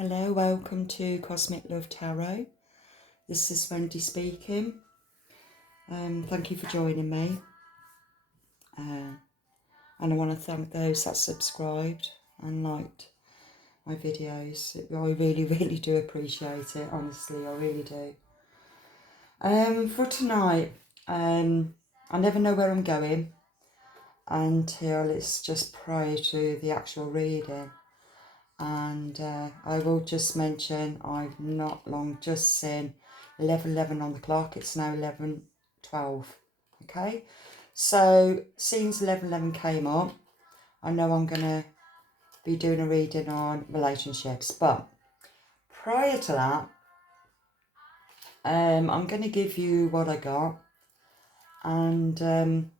Hello, welcome to Cosmic Love Tarot. This is Wendy speaking. Thank you for joining me. And I want to thank those that subscribed and liked my videos. I really do appreciate it, honestly, I really do. For tonight, I never know where I'm going until it's just prior to the actual reading. And I will just mention I've not long just seen 11:11 on the clock. It's now 11:12. Okay, so since 11:11 came up, I know I'm gonna be doing a reading on relationships, but prior to that, I'm gonna give you what I got, and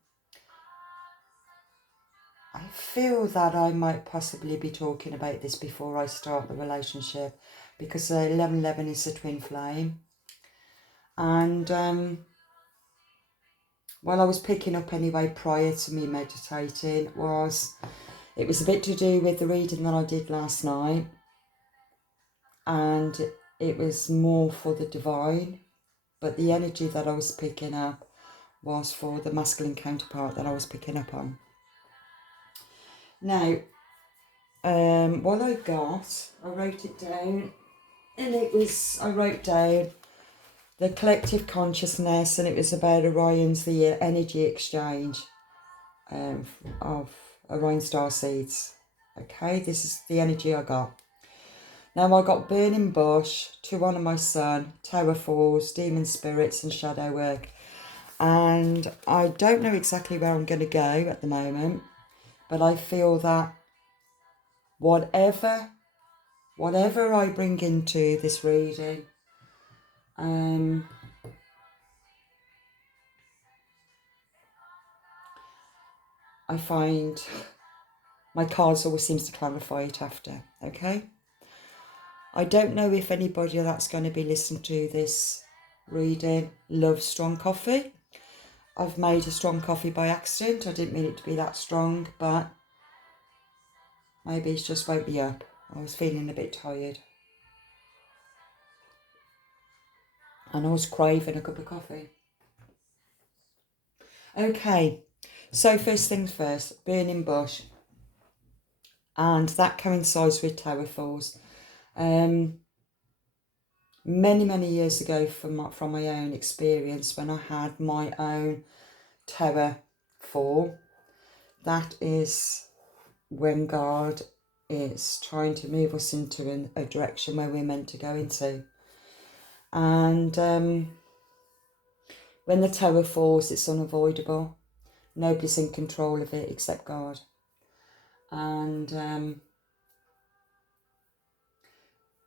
I feel that I might possibly be talking about this before I start the relationship, because 11:11 is a twin flame. And what I was picking up anyway prior to me meditating it was a bit to do with the reading that I did last night, and it was more for the divine, but the energy that I was picking up was for the masculine counterpart that I was picking up on. Now, what I got, I wrote it down, and I wrote down the collective consciousness, and it was about the energy exchange of Orion star seeds. Okay, this is the energy I got. Now I got Burning Bush, To Honour My Son, Tower Falls, Demon Spirits and Shadow Work. And I don't know exactly where I'm going to go at the moment, but I feel that whatever I bring into this reading, I find my cards always seems to clarify it after, okay? I don't know if anybody that's going to be listening to this reading loves strong coffee. I've made a strong coffee by accident. I didn't mean it to be that strong, but maybe it's just woke me up. I was feeling a bit tired. And I was craving a cup of coffee. Okay, so first things first, Burning Bush. And that coincides with Tower Falls. Many years ago, from my own experience, when I had my own Tower Fall, that is when God is trying to move us into a direction where we're meant to go into. And when the tower falls, it's unavoidable. Nobody's in control of it except God. And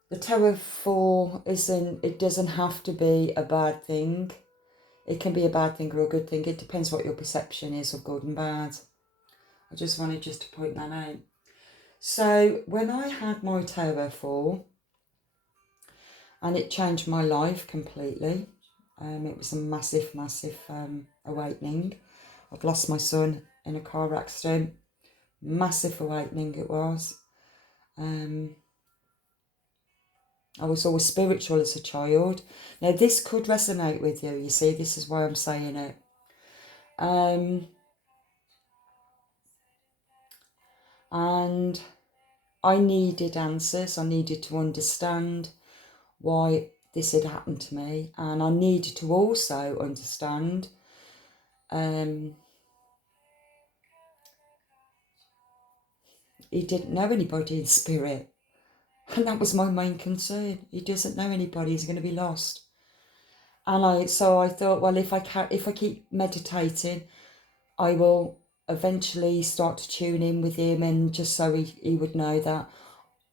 the tower fall it doesn't have to be a bad thing. It can be a bad thing or a good thing. It depends what your perception is of good and bad. I just wanted to point that out. So when I had my tower fall, and it changed my life completely. It was a massive awakening. I'd lost my son in a car accident. Massive awakening it was. I was always spiritual as a child. Now this could resonate with you, you see, this is why I'm saying it. And I needed answers. I needed to understand why this had happened to me, and I needed to also understand he didn't know anybody in spirit, and that was my main concern. He doesn't know anybody, he's going to be lost. And so I thought, well, if I keep meditating, I will eventually start to tune in with him, and just so he would know that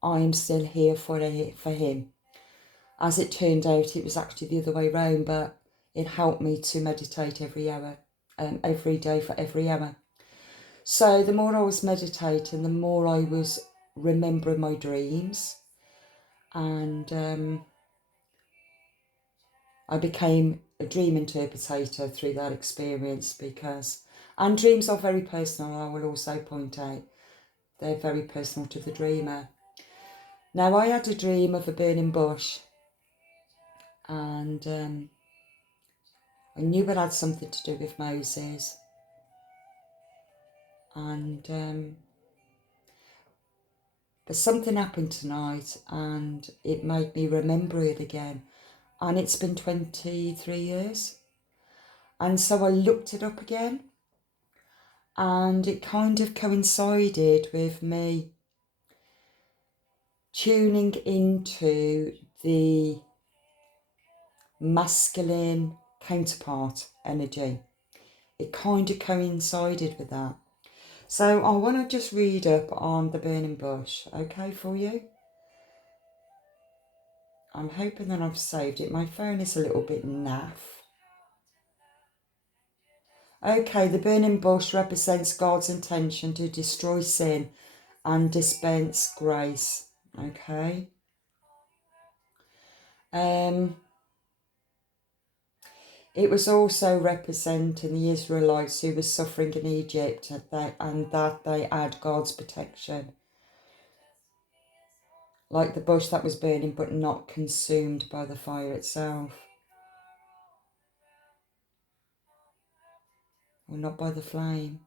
I'm still here for him. As it turned out, it was actually the other way around, but it helped me to meditate every hour, every day for every hour. So the more I was meditating, the more I was remembering my dreams, and I became a dream interpreter through that experience, and dreams are very personal, I will also point out. They're very personal to the dreamer. Now, I had a dream of a burning bush, and I knew it had something to do with Moses. And but something happened tonight, and it made me remember it again. And it's been 23 years. And so I looked it up again, and it kind of coincided with me tuning into the masculine counterpart energy. It kind of coincided with that. So I want to just read up on the burning bush, okay, for you? I'm hoping that I've saved it. My phone is a little bit naff. Okay, the burning bush represents God's intention to destroy sin and dispense grace. Okay. It was also representing the Israelites who were suffering in Egypt, and that they had God's protection. Like the bush that was burning but not consumed by the fire itself. Or not by the flame.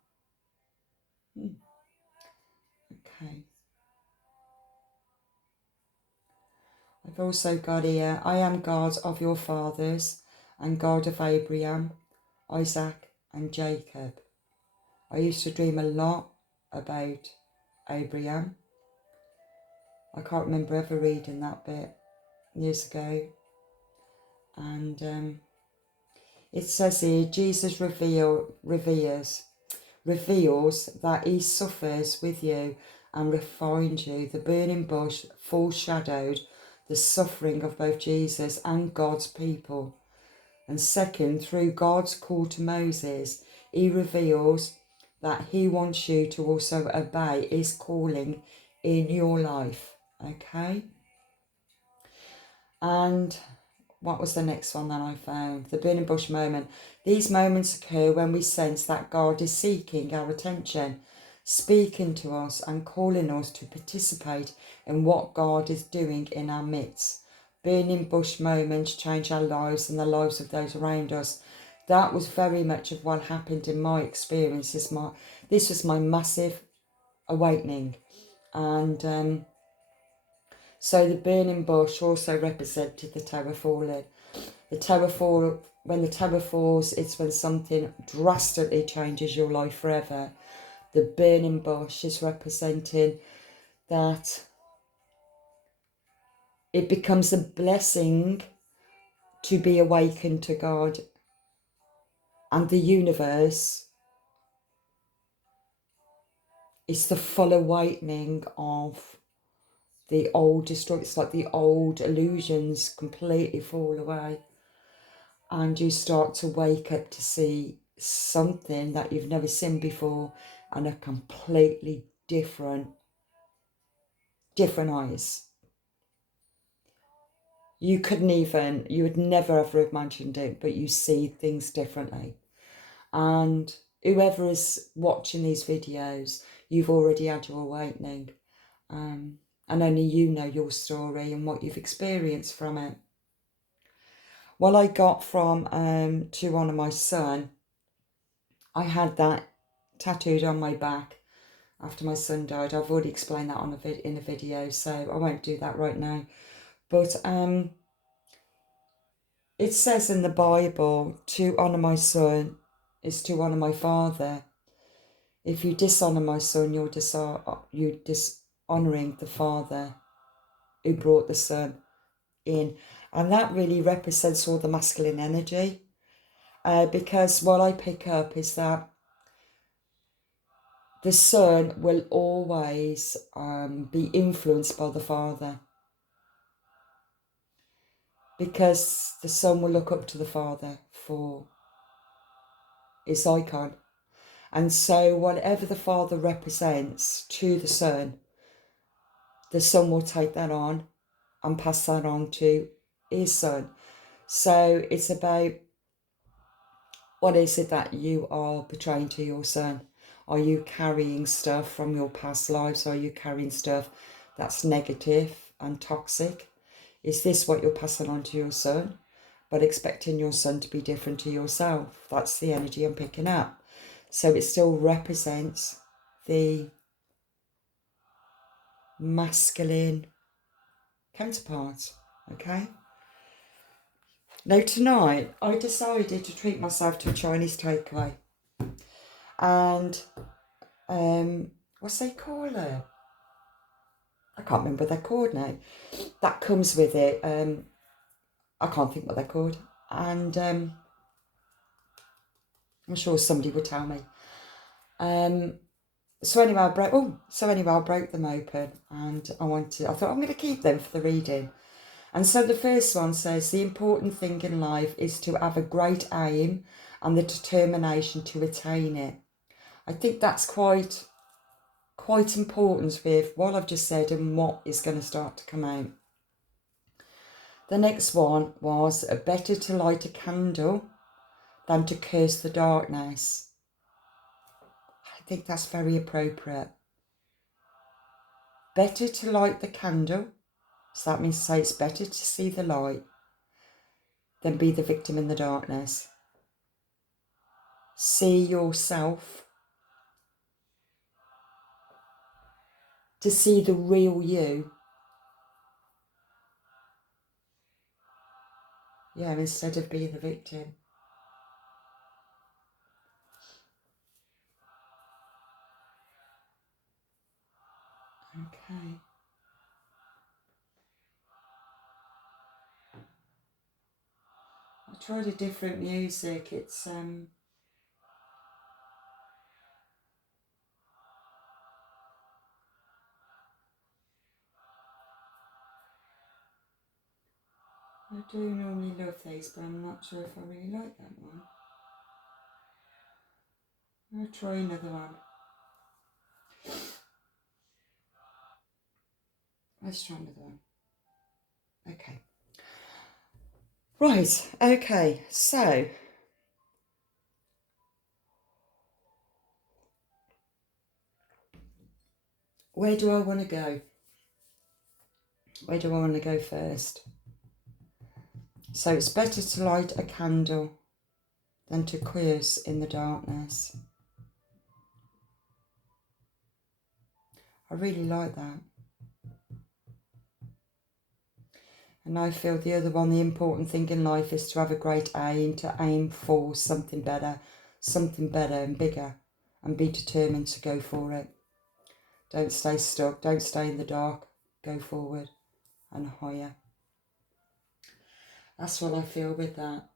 Okay. I've also got here, I am God of your fathers and God of Abraham, Isaac and Jacob. I used to dream a lot about Abraham. I can't remember ever reading that bit years ago. And it says here, Jesus reveals that he suffers with you and refines you. The burning bush foreshadowed the suffering of both Jesus and God's people. And second, through God's call to Moses, he reveals that he wants you to also obey his calling in your life. Okay? And what was the next one that I found? The burning bush moment. These moments occur when we sense that God is seeking our attention, speaking to us and calling us to participate in what God is doing in our midst. Burning bush moments change our lives and the lives of those around us. That was very much of what happened in my experience. This was my massive awakening. And so the burning bush also represented the tower falling. The tower fall, when the tower falls, it's when something drastically changes your life forever. The burning bush is representing that it becomes a blessing to be awakened to God and the universe. It's the full awakening of the old destruction. It's like the old illusions completely fall away. And you start to wake up to see something that you've never seen before, and a completely different eyes. You would never ever imagined it, but you see things differently. And whoever is watching these videos, you've already had your awakening. And only you know your story and what you've experienced from it. Well, I got from to honour my son, I had that tattooed on my back after my son died. I've already explained that in a video, so I won't do that right now. But it says in the Bible, to honour my son is to honour my father. If you dishonour my son, you're dishonouring the father who brought the son in. And that really represents all the masculine energy. Because what I pick up is that the son will always be influenced by the father, because the son will look up to the father for his icon. And so whatever the father represents to the son will take that on and pass that on to his son. So it's about, what is it that you are portraying to your son? Are you carrying stuff from your past lives? Are you carrying stuff that's negative? and toxic? Is this what you're passing on to your son, but expecting your son to be different to yourself? That's the energy I'm picking up. So it still represents the masculine counterpart, okay? Now tonight, I decided to treat myself to a Chinese takeaway. And, what's they call it? I can't remember what they're called now. That comes with it. I can't think what they're called. And I'm sure somebody would tell me. So anyway, I broke them open, and I thought I'm going to keep them for the reading. And so the first one says, the important thing in life is to have a great aim and the determination to attain it. I think that's quite important with what I've just said and what is going to start to come out. The next one was, better to light a candle than to curse the darkness. I think that's very appropriate. Better to light the candle, so that means to say it's better to see the light than be the victim in the darkness. See yourself, to see the real you. Yeah, instead of being the victim. Okay. I tried a different music. It's I do normally love these, but I'm not sure if I really like that one. I'll try another one. Let's try another one. Okay. Right, okay, so where do I want to go? Where do I want to go first? So it's better to light a candle than to curse in the darkness. I really like that. And I feel the other one, the important thing in life is to have a great aim, to aim for something better and bigger, and be determined to go for it. Don't stay stuck, don't stay in the dark, go forward and higher. That's what I feel with that.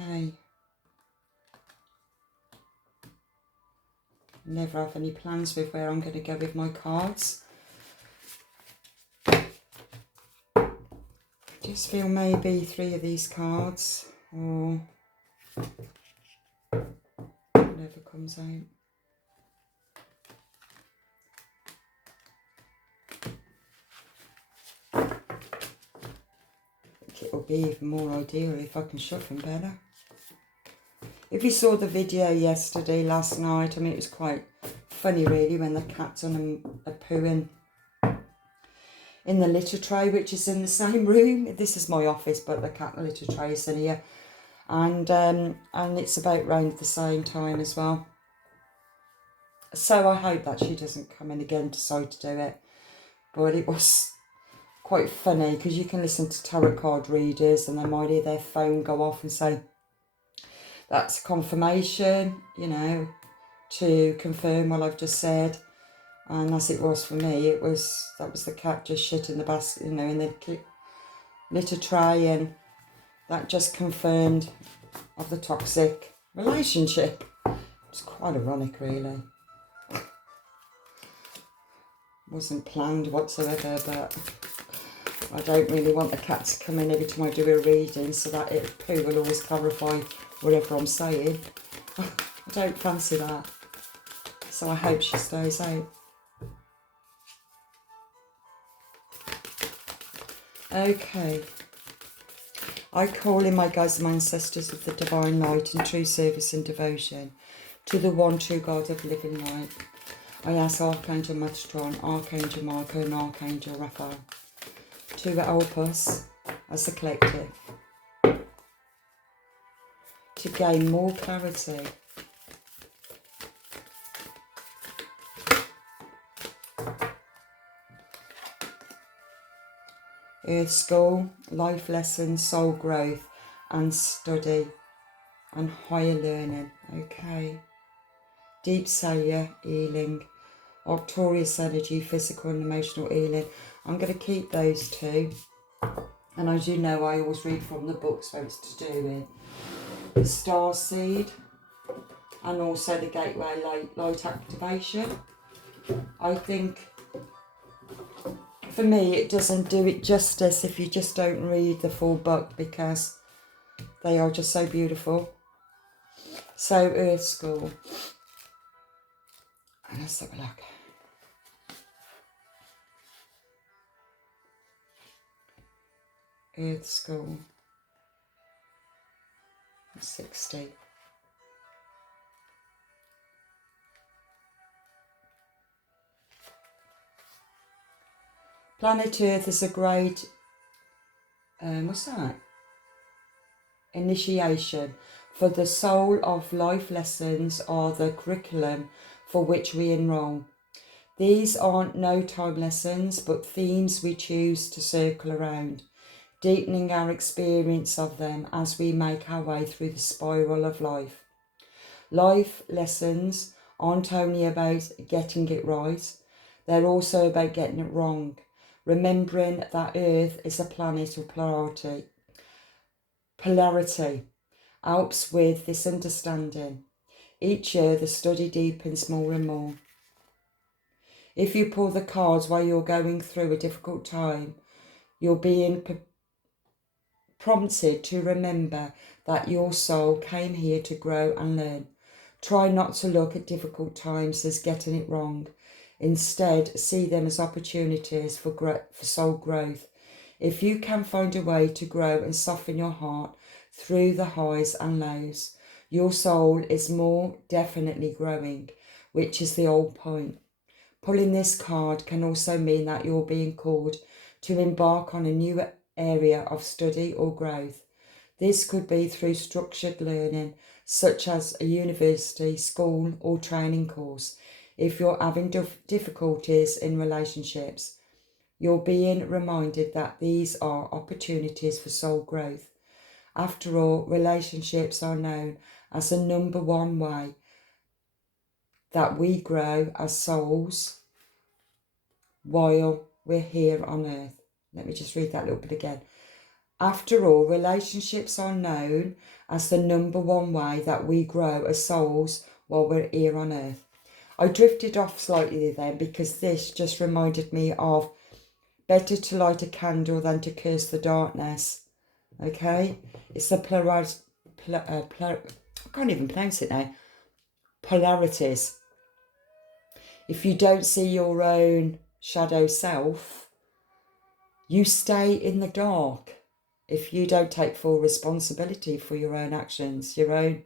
Okay. Never have any plans with where I'm going to go with my cards. Just feel maybe 3 of these cards, or whatever comes out. I think it will be even more ideal if I can shuffle them better. If you saw the video last night, I mean, it was quite funny really, when the cat's on a pooing in the litter tray, which is in the same room. This is my office, but the cat and litter tray is in here. And it's about round the same time as well. So I hope that she doesn't come in again, decide to do it. But it was quite funny, because you can listen to tarot card readers and they might hear their phone go off and say, that's confirmation, you know, to confirm what I've just said. And as it was for me, that was the cat just shit in the basket, you know, in the litter tray, and that just confirmed of the toxic relationship. It's quite ironic, really. Wasn't planned whatsoever, but I don't really want the cat to come in every time I do a reading, so that poo will always clarify whatever I'm saying. I don't fancy that. So I hope she stays out. Okay. I call in my guides and my ancestors of the divine light and true service and devotion to the one true God of living light. I ask Archangel Metatron, Archangel Michael and Archangel Raphael to help us as a collective to gain more clarity Earth School, life lessons, soul growth and study and higher learning. Okay. Deep cellular healing, Arcturus energy, physical and emotional healing. I'm going to keep those two. And as you know, I always read from the books where it's to do with the star seed and also the gateway light activation. I think for me it doesn't do it justice if you just don't read the full book, because they are just so beautiful. So Earth School, and let's have a look. Earth School 60. Planet Earth is a great what's that? Initiation for the soul of life. Lessons are the curriculum for which we enroll. These aren't no time lessons, but themes we choose to circle around, deepening our experience of them as we make our way through the spiral of life. Life lessons aren't only about getting it right, they're also about getting it wrong, remembering that Earth is a planet of polarity. Polarity helps with this understanding. Each year the study deepens more and more. If you pull the cards while you're going through a difficult time, you're being prompted to remember that your soul came here to grow and learn. Try not to look at difficult times as getting it wrong. Instead, see them as opportunities for soul growth. If you can find a way to grow and soften your heart through the highs and lows, your soul is more definitely growing, which is the whole point. Pulling this card can also mean that you're being called to embark on a new area of study or growth. This could be through structured learning, such as a university, school or training course. If you're having difficulties in relationships, you're being reminded that these are opportunities for soul growth. After all, relationships are known as the number one way that we grow as souls while we're here on earth. Let me just read that a little bit again. After all, relationships are known as the number one way that we grow as souls while we're here on earth. I drifted off slightly then because this just reminded me of better to light a candle than to curse the darkness. Okay? It's the I can't even pronounce it now. Polarities. If you don't see your own shadow self, you stay in the dark. If you don't take full responsibility for your own actions, your own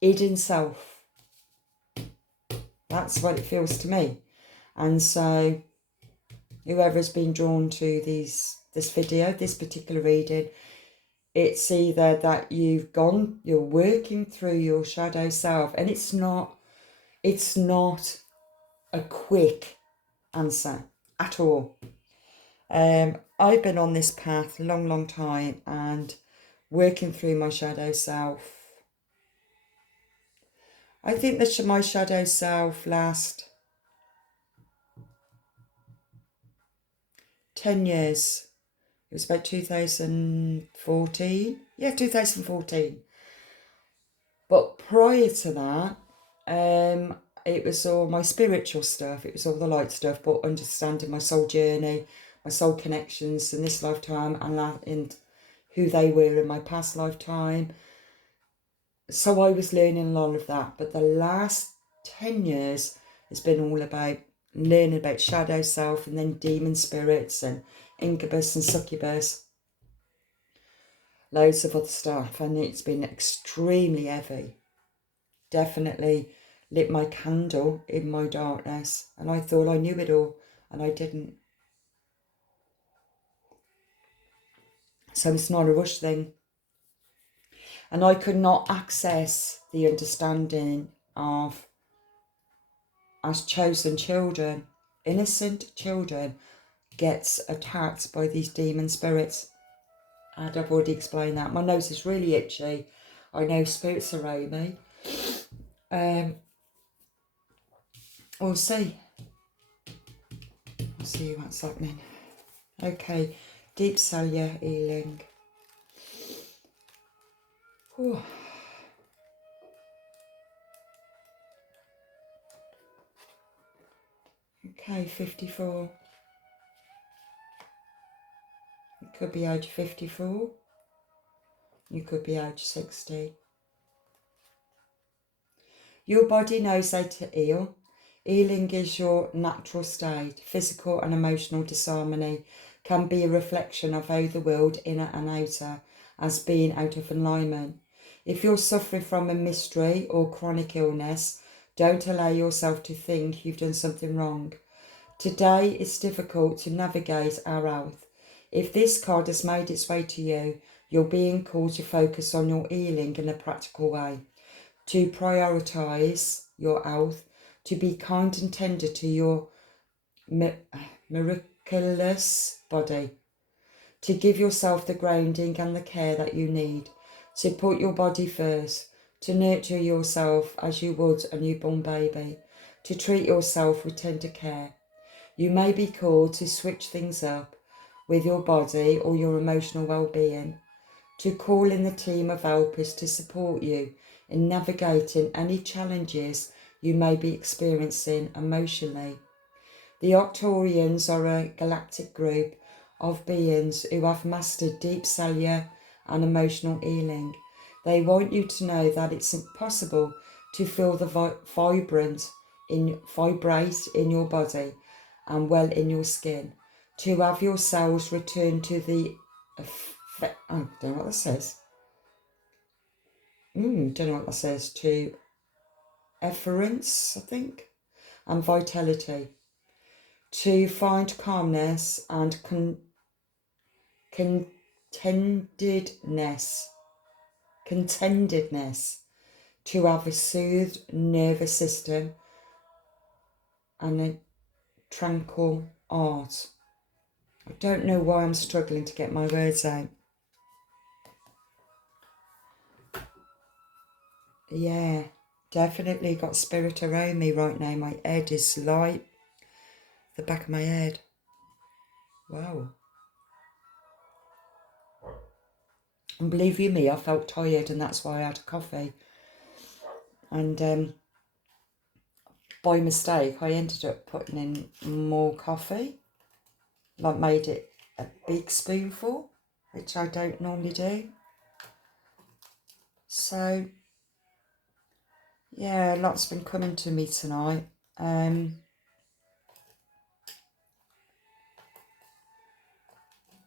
hidden self. That's what it feels to me. And so whoever's been drawn to this video, this particular reading, it's either that you're working through your shadow self, and it's not a quick answer at all. I've been on this path a long time and working through my shadow self. I think that my shadow self last 10 years. It was about 2014. Yeah, 2014. But prior to that, it was all my spiritual stuff. It was all the light stuff, but understanding my soul journey, my soul connections in this lifetime and who they were in my past lifetime. So I was learning a lot of that. But the last 10 years has been all about learning about shadow self and then demon spirits and incubus and succubus. loads of other stuff, and it's been extremely heavy. Definitely lit my candle in my darkness, and I thought I knew it all, and I didn't. So it's not a rush thing. And I could not access the understanding of, as chosen children, innocent children, gets attacked by these demon spirits. And I've already explained that. My nose is really itchy. I know spirits around me. We'll see. We'll see what's happening. Okay, deep cellular healing. Whew. Okay, 54. You could be age 54. You could be age 60. Your body knows how to heal. Healing is your natural state. Physical and emotional disharmony can be a reflection of how the world, inner and outer, has been out of alignment. If you're suffering from a mystery or chronic illness, don't allow yourself to think you've done something wrong. Today it's difficult to navigate our health. If this card has made its way to you, you're being called to focus on your healing in a practical way, to prioritise your health, to be kind and tender to your miraculous body, to give yourself the grounding and the care that you need, to put your body first, to nurture yourself as you would a newborn baby, to treat yourself with tender care. You may be called to switch things up with your body or your emotional well-being, to call in the team of helpers to support you in navigating any challenges you may be experiencing emotionally. The Arcturians are a galactic group of beings who have mastered deep cellular and emotional healing. They want you to know that it's possible to feel the vibrate in your body and well in your skin, to have your cells return to the I don't know what that says. Don't know what that says. To efference, I think, and vitality. To find calmness and contentedness. To have a soothed nervous system and a tranquil heart. I don't know why I'm struggling to get my words out. Yeah, definitely got spirit around me right now. My head is light. The back of my head. Wow. And believe you me, I felt tired, and that's why I had a coffee. And by mistake, I ended up putting in more coffee. Like made it a big spoonful, which I don't normally do. So, yeah, a lot's been coming to me tonight. I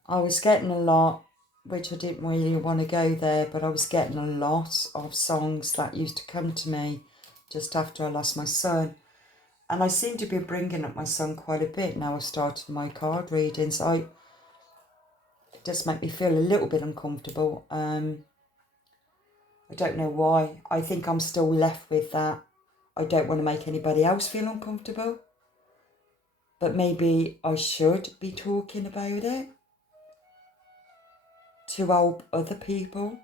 was getting a lot, which I didn't really want to go there, but I was getting a lot of songs that used to come to me just after I lost my son. And I seem to be bringing up my son quite a bit now I've started my card readings. It does make me feel a little bit uncomfortable. I don't know why. I think I'm still left with that. I don't want to make anybody else feel uncomfortable. But maybe I should be talking about it to help other people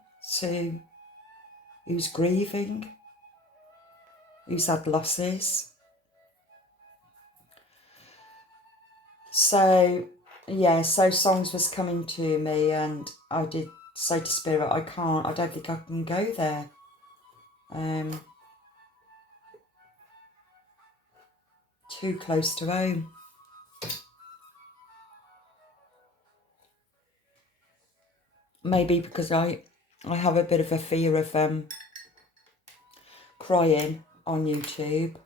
who's grieving, who's had losses. So, yeah, so songs was coming to me, and I did say to Spirit, I don't think I can go there. Too close to home. Maybe because I have a bit of a fear of crying on YouTube.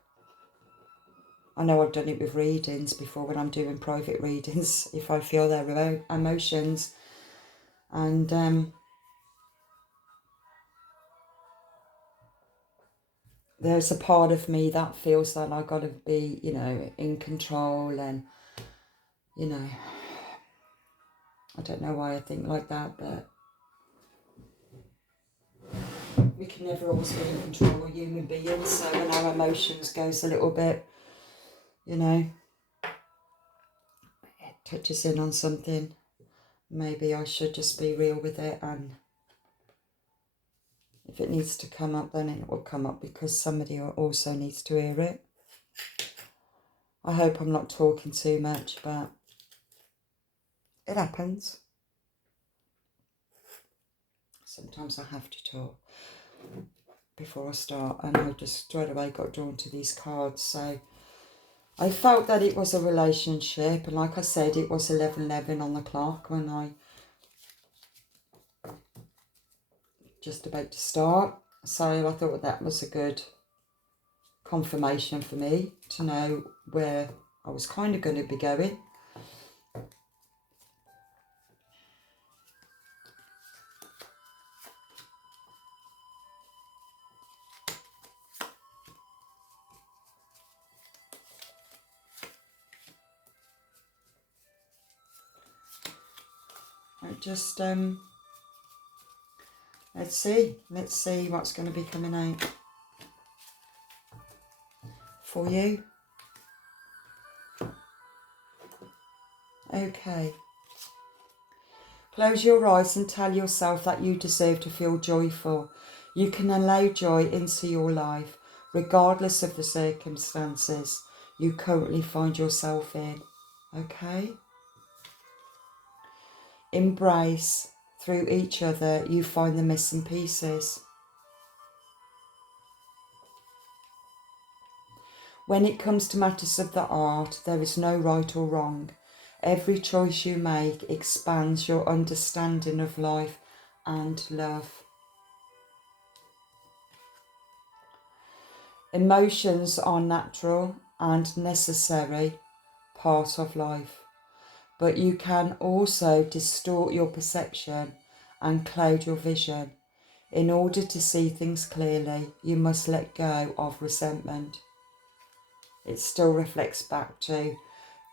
I know I've done it with readings before when I'm doing private readings, if I feel their emotions. And there's a part of me that feels that I got to be, you know, in control, and, you know, I don't know why I think like that, but we can never always be in control of human beings. So when our emotions goes a little bit, you know, it touches in on something, maybe I should just be real with it, and if it needs to come up, then it will come up, because somebody also needs to hear it. I hope I'm not talking too much, but it happens. Sometimes I have to talk before I start, and I just straight away got drawn to these cards. So I felt that it was a relationship, and like I said, it was 11:11 on the clock when I just about to start. So I thought that was a good confirmation for me to know where I was kind of going to be going. I just let's see what's going to be coming out for you. Okay. Close your eyes and tell yourself that you deserve to feel joyful. You can allow joy into your life, regardless of the circumstances you currently find yourself in. Okay? Embrace, through each other, you find the missing pieces. When it comes to matters of the heart, there is no right or wrong. Every choice you make expands your understanding of life and love. Emotions are natural and necessary part of life, but you can also distort your perception and cloud your vision. In order to see things clearly, you must let go of resentment. It still reflects back to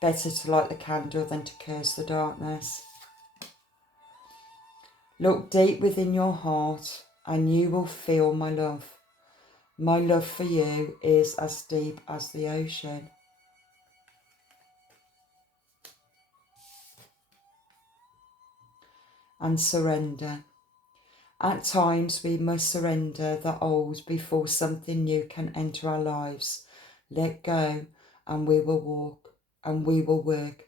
better to light the candle than to curse the darkness. Look deep within your heart and you will feel my love. My love for you is as deep as the ocean. And surrender. At times we must surrender the old before something new can enter our lives. Let go and we will walk and we will work.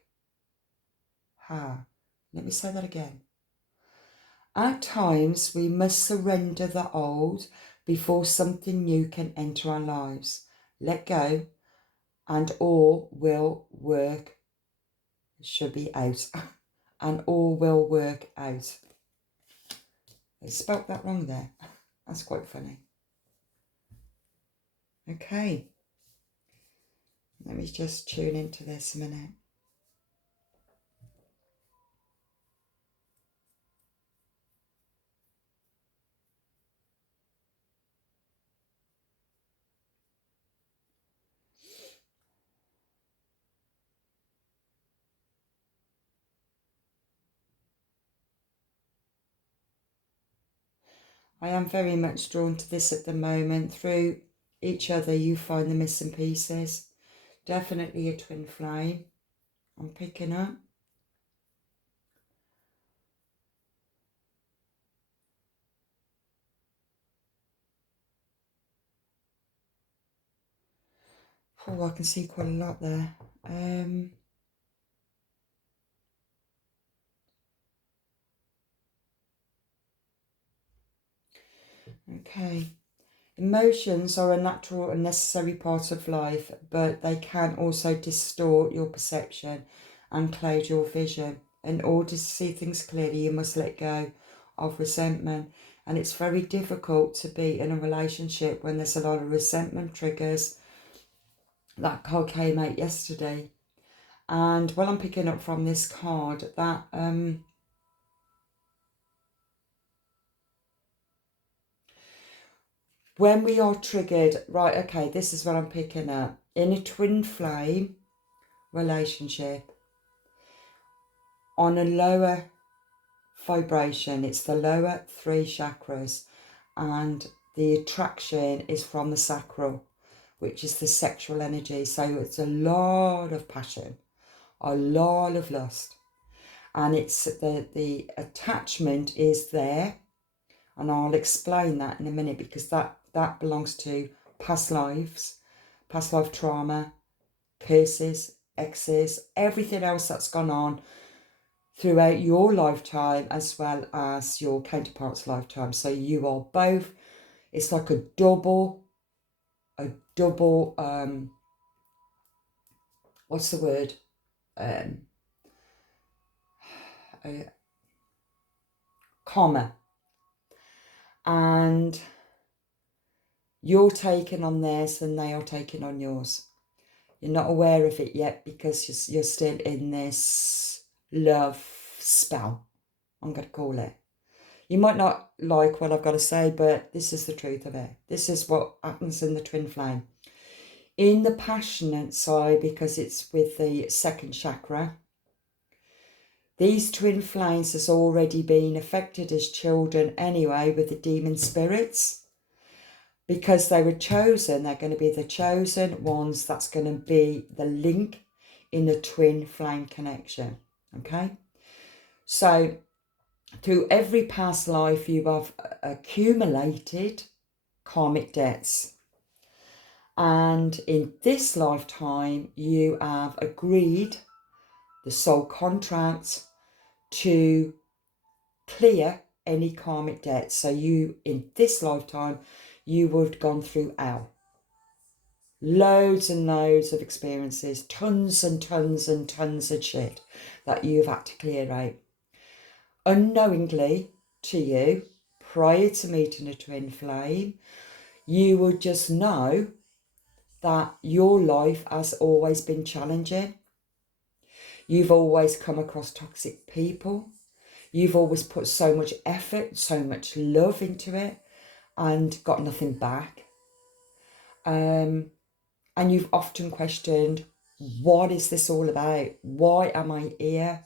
Let me say that again. At times we must surrender the old before something new can enter our lives. Let go and all will work. It should be out. And all will work out. I spelt that wrong there. That's quite funny. Okay. Let me just tune into this a minute. I am very much drawn to this at the moment. Through each other you find the missing pieces. Definitely a twin flame I'm picking up. Oh, I can see quite a lot there. Okay. Emotions are a natural and necessary part of life, but they can also distort your perception and cloud your vision. In order to see things clearly, you must let go of resentment. And it's very difficult to be in a relationship when there's a lot of resentment triggers. That card came out yesterday. And what I'm picking up from this card, that when we are triggered, right, okay, this is what I'm picking up. In a twin flame relationship, on a lower vibration, it's the lower 3 chakras, and the attraction is from the sacral, which is the sexual energy. So it's a lot of passion, a lot of lust, and it's the attachment is there, and I'll explain that in a minute, because that belongs to past lives, past life trauma, curses, exes, everything else that's gone on throughout your lifetime as well as your counterpart's lifetime. So you are both, it's like a double, what's the word? Karma. And you're taking on theirs and they are taking on yours. You're not aware of it yet because you're still in this love spell, I'm going to call it. You might not like what I've got to say, but this is the truth of it. This is what happens in the twin flame. In the passionate side, because it's with the second chakra, these twin flames has already been affected as children anyway with the demon spirits. Because they were chosen, they're going to be the chosen ones. That's going to be the link in the twin flame connection. Okay? So, through every past life, you have accumulated karmic debts. And in this lifetime, you have agreed the soul contract to clear any karmic debts. So you, in this lifetime, you would have gone through hell. Loads and loads of experiences, tons and tons and tons of shit that you've had to clear out. Unknowingly to you, prior to meeting a twin flame, you would just know that your life has always been challenging. You've always come across toxic people. You've always put so much effort, so much love into it and got nothing back. And you've often questioned, what is this all about? Why am I here?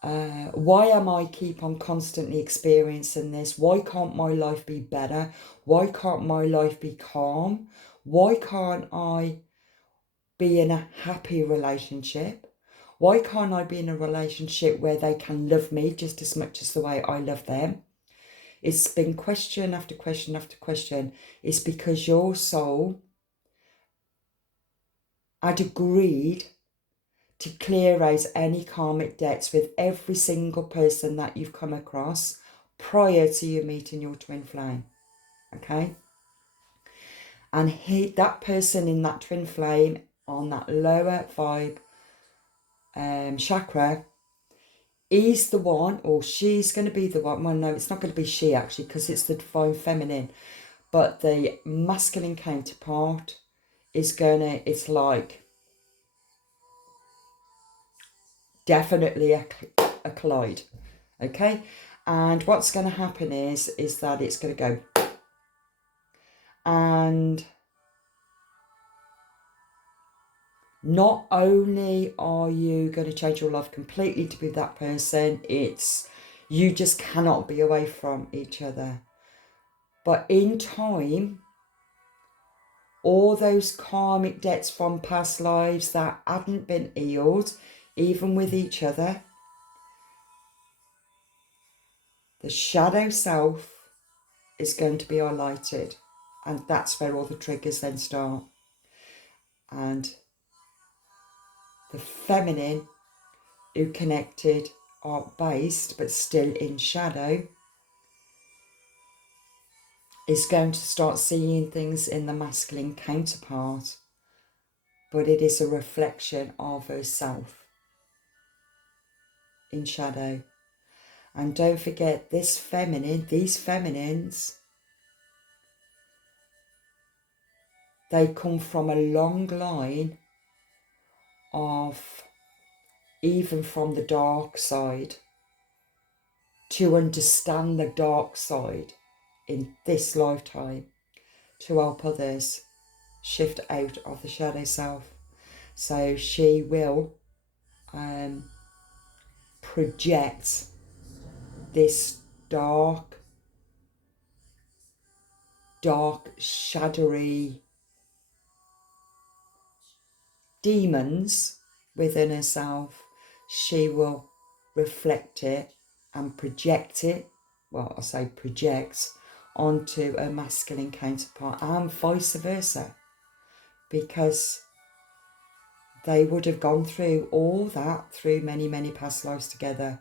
Why am I keep on constantly experiencing this? Why can't my life be better? Why can't my life be calm? Why can't I be in a happy relationship? Why can't I be in a relationship where they can love me just as much as the way I love them? It's been question after question after question. It's because your soul had agreed to clear out any karmic debts with every single person that you've come across prior to you meeting your twin flame. Okay? And that person in that twin flame on that lower vibe chakra, he's the one, or she's going to be the one. Well, no, it's not going to be she actually, because it's the divine feminine. But the masculine counterpart is it's like definitely a collide. Okay? And what's going to happen is that it's going to go. And not only are you going to change your life completely to be that person, it's you just cannot be away from each other. But in time, all those karmic debts from past lives that hadn't been healed, even with each other, the shadow self is going to be highlighted. And that's where all the triggers then start. And the feminine, who connected, are based but still in shadow, is going to start seeing things in the masculine counterpart, but it is a reflection of herself in shadow. And don't forget, these feminines, they come from a long line of, even from the dark side, to understand the dark side in this lifetime. to help others shift out of the shadow self. So she will project this dark, shadowy demons within herself. She will reflect it and project it, well, I say project, onto a masculine counterpart and vice versa, because they would have gone through all that through many, many past lives together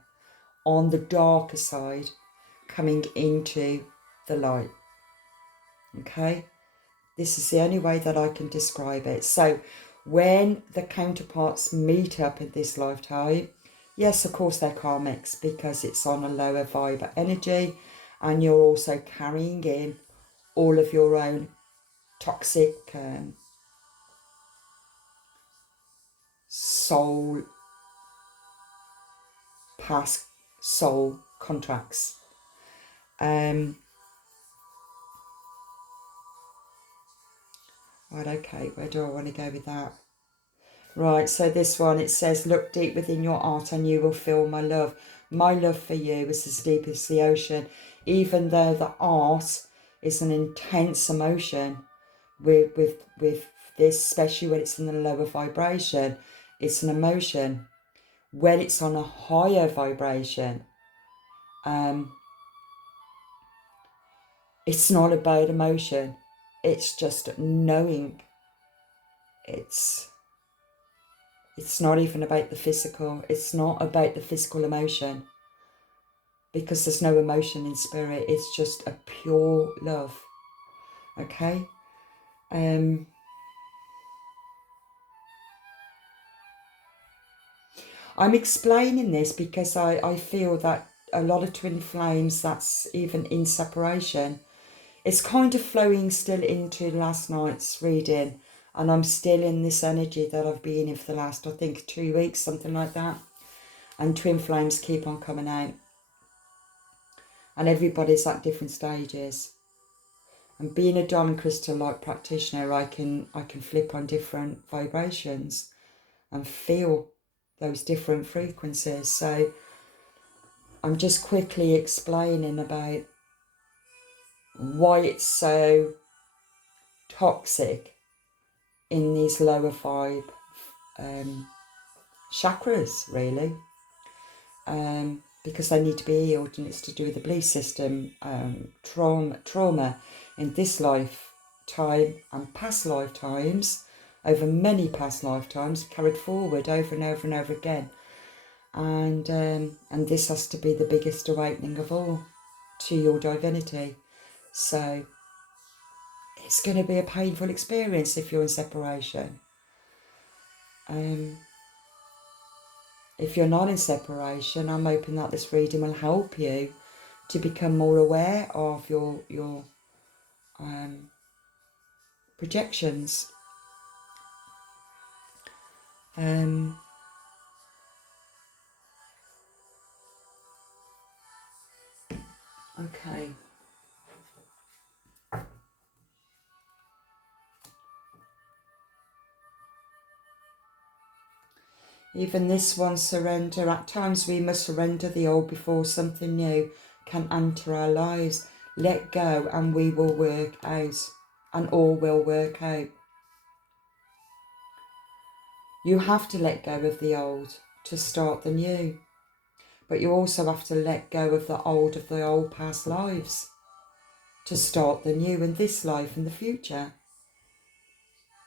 on the darker side, coming into the light. Okay? This is the only way that I can describe it. So when the counterparts meet up in this lifetime, yes, of course they're karmics because it's on a lower vibe energy, and you're also carrying in all of your own toxic past soul contracts. Right, okay, where do I want to go with that? Right, so this one, it says, look deep within your heart and you will feel my love. My love for you is as deep as the ocean. Even though the art is an intense emotion with this, especially when it's in the lower vibration, it's an emotion. When it's on a higher vibration, it's not about emotion. It's just knowing. It's not even about the physical. It's not about the physical emotion, because there's no emotion in spirit. It's just a pure love. Okay? I'm explaining this because I feel that a lot of twin flames, that's even in separation, it's kind of flowing still into last night's reading, and I'm still in this energy that I've been in for the last, I think, 2 weeks, something like that. And twin flames keep on coming out. And everybody's at different stages. And being a diamond crystal light practitioner, I can flip on different vibrations and feel those different frequencies. So I'm just quickly explaining about why it's so toxic in these lower vibe chakras, really, because they need to be healed, and it's to do with the belief system, trauma in this lifetime and past lifetimes, over many past lifetimes, carried forward over and over and over again, and this has to be the biggest awakening of all to your divinity. So it's going to be a painful experience if you're in separation. If you're not in separation, I'm hoping that this reading will help you to become more aware of your projections. Okay. Even this one, surrender. At times we must surrender the old before something new can enter our lives. Let go and we will work out, and all will work out. You have to let go of the old to start the new. But you also have to let go of the old past lives to start the new in this life and the future.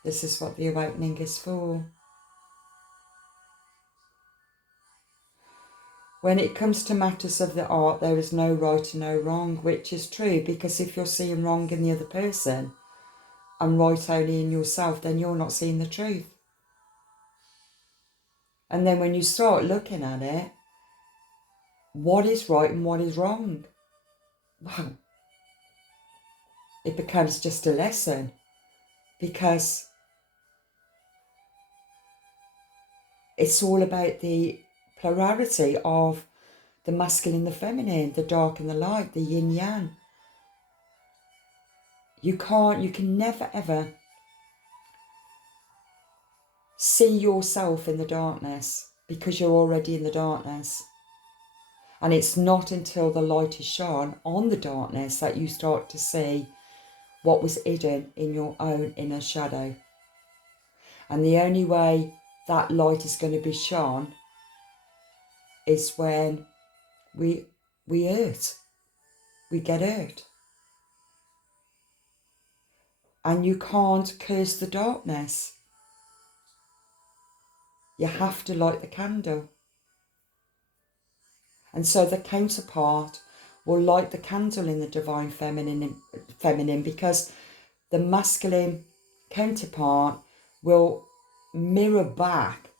This is what the awakening is for. When it comes to matters of the art, there is no right and no wrong, which is true, because if you're seeing wrong in the other person and right only in yourself, then you're not seeing the truth. And then when you start looking at it, what is right and what is wrong? Well, it becomes just a lesson, because it's all about the plurality of the masculine and the feminine, the dark and the light, the yin yang. You can never ever see yourself in the darkness because you're already in the darkness. And it's not until the light is shone on the darkness that you start to see what was hidden in your own inner shadow. And the only way that light is going to be shone is when we hurt. We get hurt. And you can't curse the darkness. You have to light the candle. And so the counterpart will light the candle in the divine feminine, because the masculine counterpart will mirror back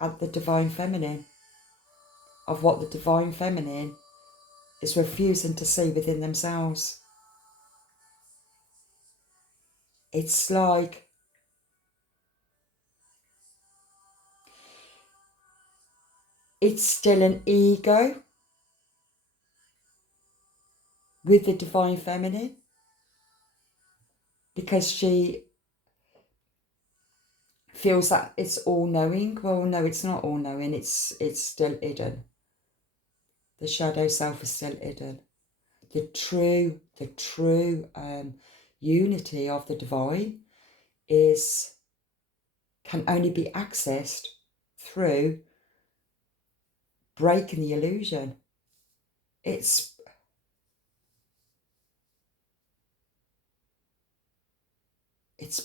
at the divine feminine of what the divine feminine is refusing to see within themselves. It's like it's still an ego with the divine feminine, because she feels that it's all-knowing. Well, no, it's not all-knowing. It's still hidden. The shadow self is still hidden. The true unity of the divine can only be accessed through breaking the illusion. It's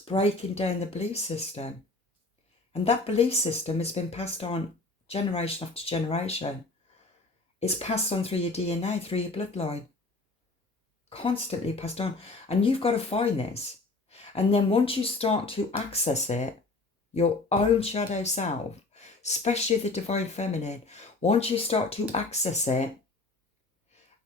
breaking down the belief system. And that belief system has been passed on generation after generation. It's passed on through your DNA, through your bloodline. Constantly passed on. And you've got to find this. And then once you start to access it, your own shadow self, especially the divine feminine, once you start to access it,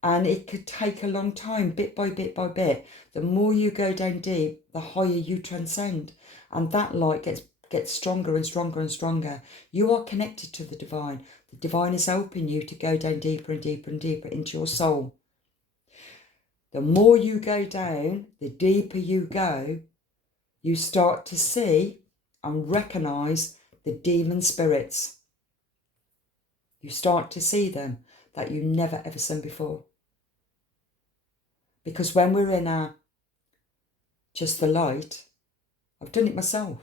and it could take a long time, bit by bit by bit, the more you go down deep, the higher you transcend. And that light gets stronger and stronger and stronger. You are connected to the divine. The divine is helping you to go down deeper and deeper and deeper into your soul. The more you go down, the deeper you go, you start to see and recognize the demon spirits. You start to see them that you never ever seen before. Because when we're in just the light, I've done it myself.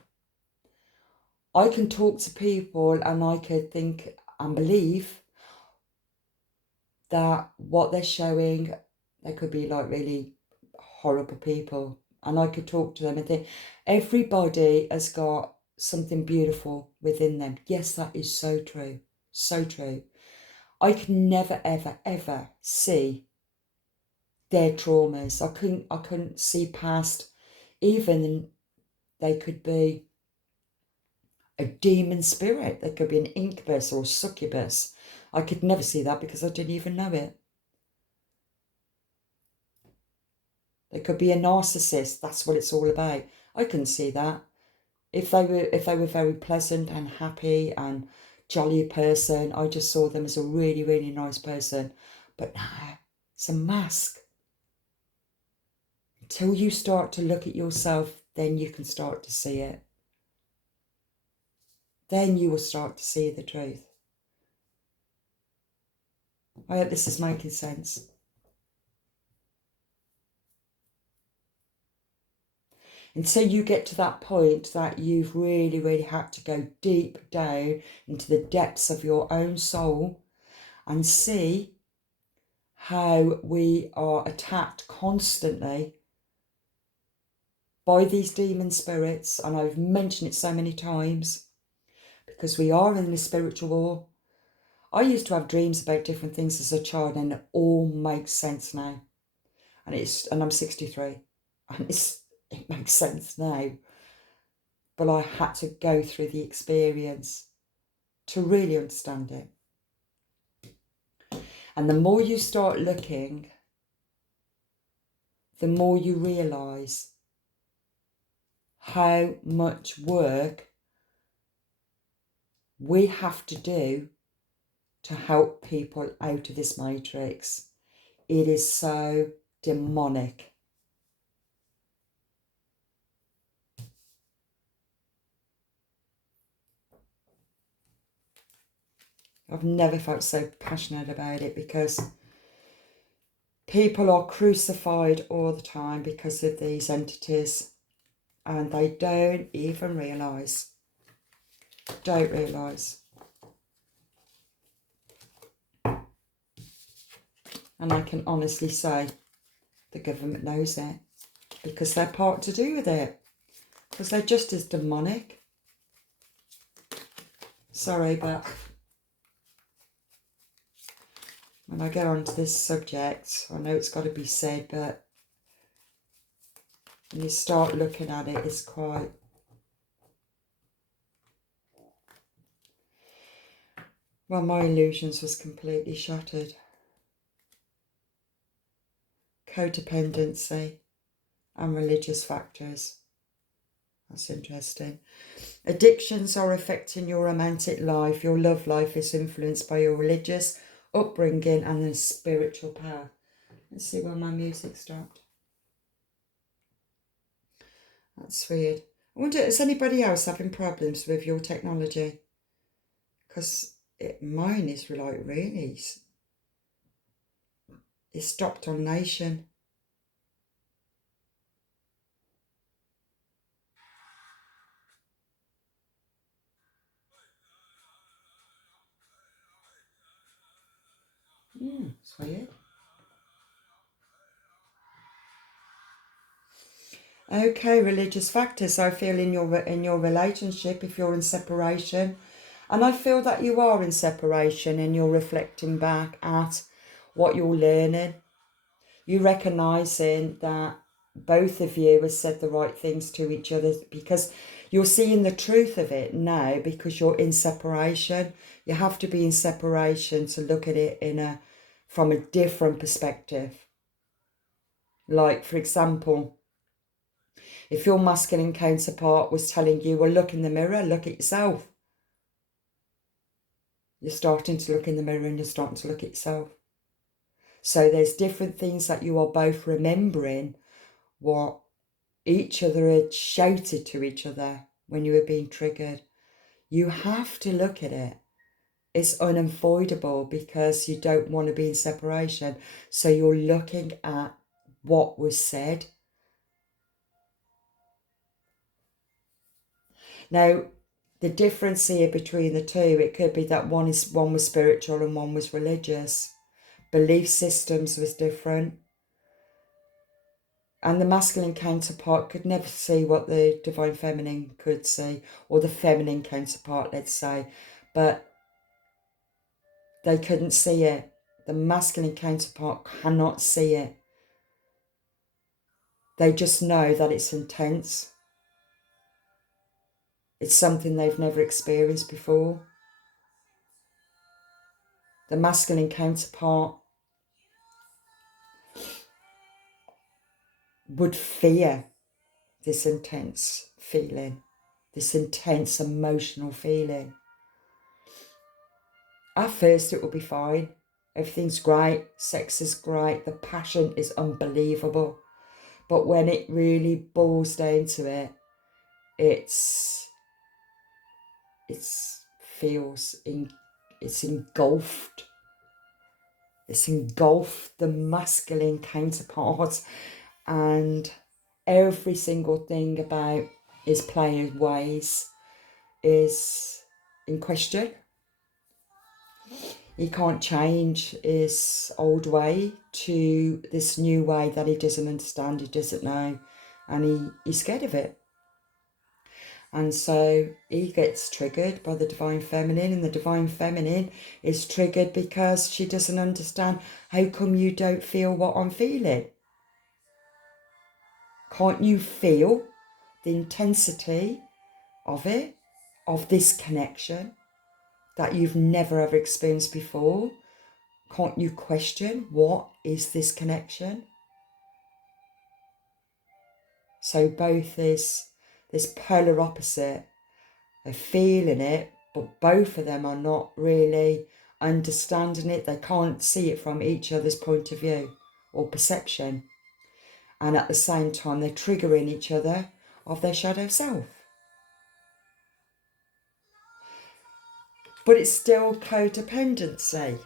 I can talk to people and I could think and believe that what they're showing, they could be like really horrible people. And I could talk to them and think, everybody has got something beautiful within them. Yes, that is so true. So true. I can never, ever, ever see their traumas. I couldn't see past, even they could be a demon spirit. They could be an incubus or a succubus. I could never see that because I didn't even know it. They could be a narcissist. That's what it's all about. I couldn't see that. If they were very pleasant and happy and jolly person, I just saw them as a really, really nice person. But no, it's a mask. Until you start to look at yourself, then you can start to see it. Then you will start to see the truth. I hope this is making sense. Until you get to that point that you've really, really had to go deep down into the depths of your own soul and see how we are attacked constantly by these demon spirits. And I've mentioned it so many times because we are in the spiritual war. I used to have dreams about different things as a child and it all makes sense now. And I'm 63 and it makes sense now. But I had to go through the experience to really understand it. And the more you start looking, the more you realise how much work we have to do to help people out of this matrix. It is so demonic. I've never felt so passionate about it, because people are crucified all the time because of these entities, and they don't even realise. Don't realise. And I can honestly say the government knows it, because they're part to do with it, because they're just as demonic. Sorry, but when I go on to this subject, I know it's got to be said, but when you start looking at it, it's quite... Well, my illusions was completely shattered. Codependency and religious factors. That's interesting. Addictions are affecting your romantic life. Your love life is influenced by your religious upbringing and the spiritual path. Let's see where my music stopped. That's weird. I wonder, is anybody else having problems with your technology? Because mine is like really... It stopped on Nation. It's weird. Okay, religious factors. I feel in your relationship, if you're in separation, and I feel that you are in separation and you're reflecting back at what you're learning. You're recognising that both of you have said the right things to each other, because you're seeing the truth of it now, because you're in separation. You have to be in separation to look at it from a different perspective. Like, for example, if your masculine counterpart was telling you, well, look in the mirror, look at yourself. You're starting to look in the mirror and you're starting to look at yourself. So there's different things that you are both remembering what each other had shouted to each other when you were being triggered. You have to look at it. It's unavoidable, because you don't want to be in separation. So you're looking at what was said. Now, the difference here between the two, it could be that one was spiritual and one was religious. Belief systems was different. And the masculine counterpart could never see what the divine feminine could see, or the feminine counterpart, let's say. But they couldn't see it. The masculine counterpart cannot see it. They just know that it's intense. It's something they've never experienced before. The masculine counterpart would fear this intense feeling, this intense emotional feeling. At first it will be fine. Everything's great, sex is great, the passion is unbelievable. But when it really boils down to it, it's engulfed. It's engulfed the masculine counterpart, and every single thing about his playing ways is in question. He can't change his old way to this new way that he doesn't understand, he doesn't know, and he's scared of it. And so he gets triggered by the divine feminine, and the divine feminine is triggered because she doesn't understand, how come you don't feel what I'm feeling? Can't you feel the intensity of it, of this connection that you've never ever experienced before? Can't you question, what is this connection? So both is this polar opposite. They're feeling it, but both of them are not really understanding it. They can't see it from each other's point of view or perception. And at the same time, they're triggering each other of their shadow self. But it's still codependency.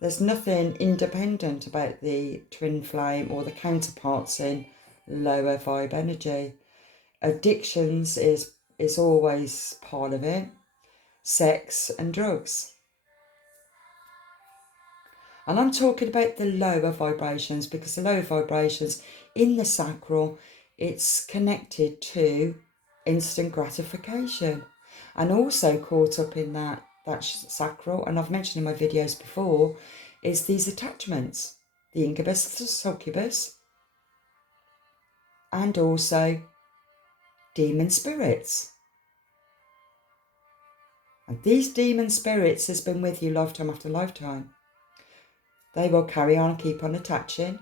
There's nothing independent about the twin flame or the counterparts in lower vibe energy. Addictions is always part of it. Sex and drugs. And I'm talking about the lower vibrations, because the lower vibrations in the sacral, it's connected to instant gratification. And also caught up in that sacral, and I've mentioned in my videos before, is these attachments. The incubus, the succubus, and also demon spirits. And these demon spirits has been with you lifetime after lifetime. They will carry on and keep on attaching.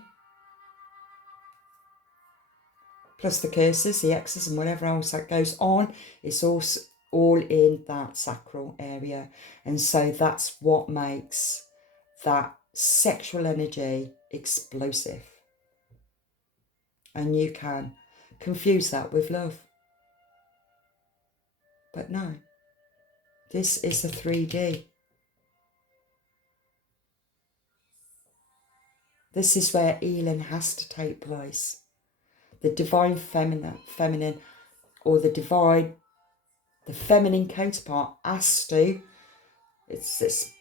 Plus the curses, the X's and whatever else that goes on, it's all in that sacral area. And so that's what makes that sexual energy explosive. And you can confuse that with love. But no, this is a 3D. This is where healing has to take place. The divine feminine, or the feminine counterpart has to, it's this,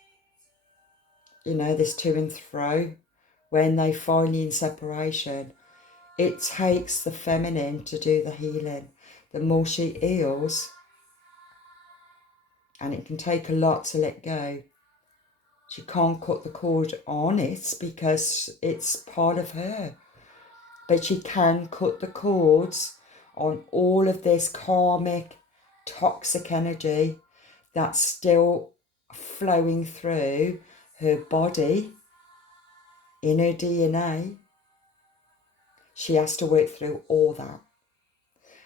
this to and fro, when they finally in separation, it takes the feminine to do the healing. The more she heals, and it can take a lot to let go. She can't cut the cord on it because it's part of her. But she can cut the cords on all of this karmic, toxic energy that's still flowing through her body, in her DNA. She has to work through all that.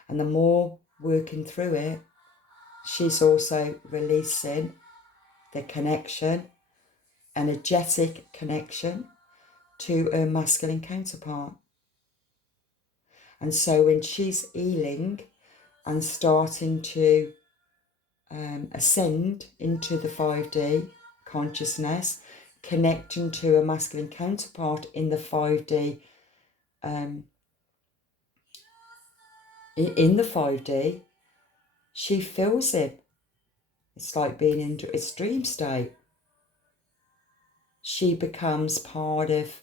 And the more working through it, she's also releasing the connection, energetic connection, to her masculine counterpart. And so when she's healing and starting to ascend into the 5D consciousness, connecting to a masculine counterpart in the 5D, in the 5D, she feels it. It's like being in its dream state. She becomes part of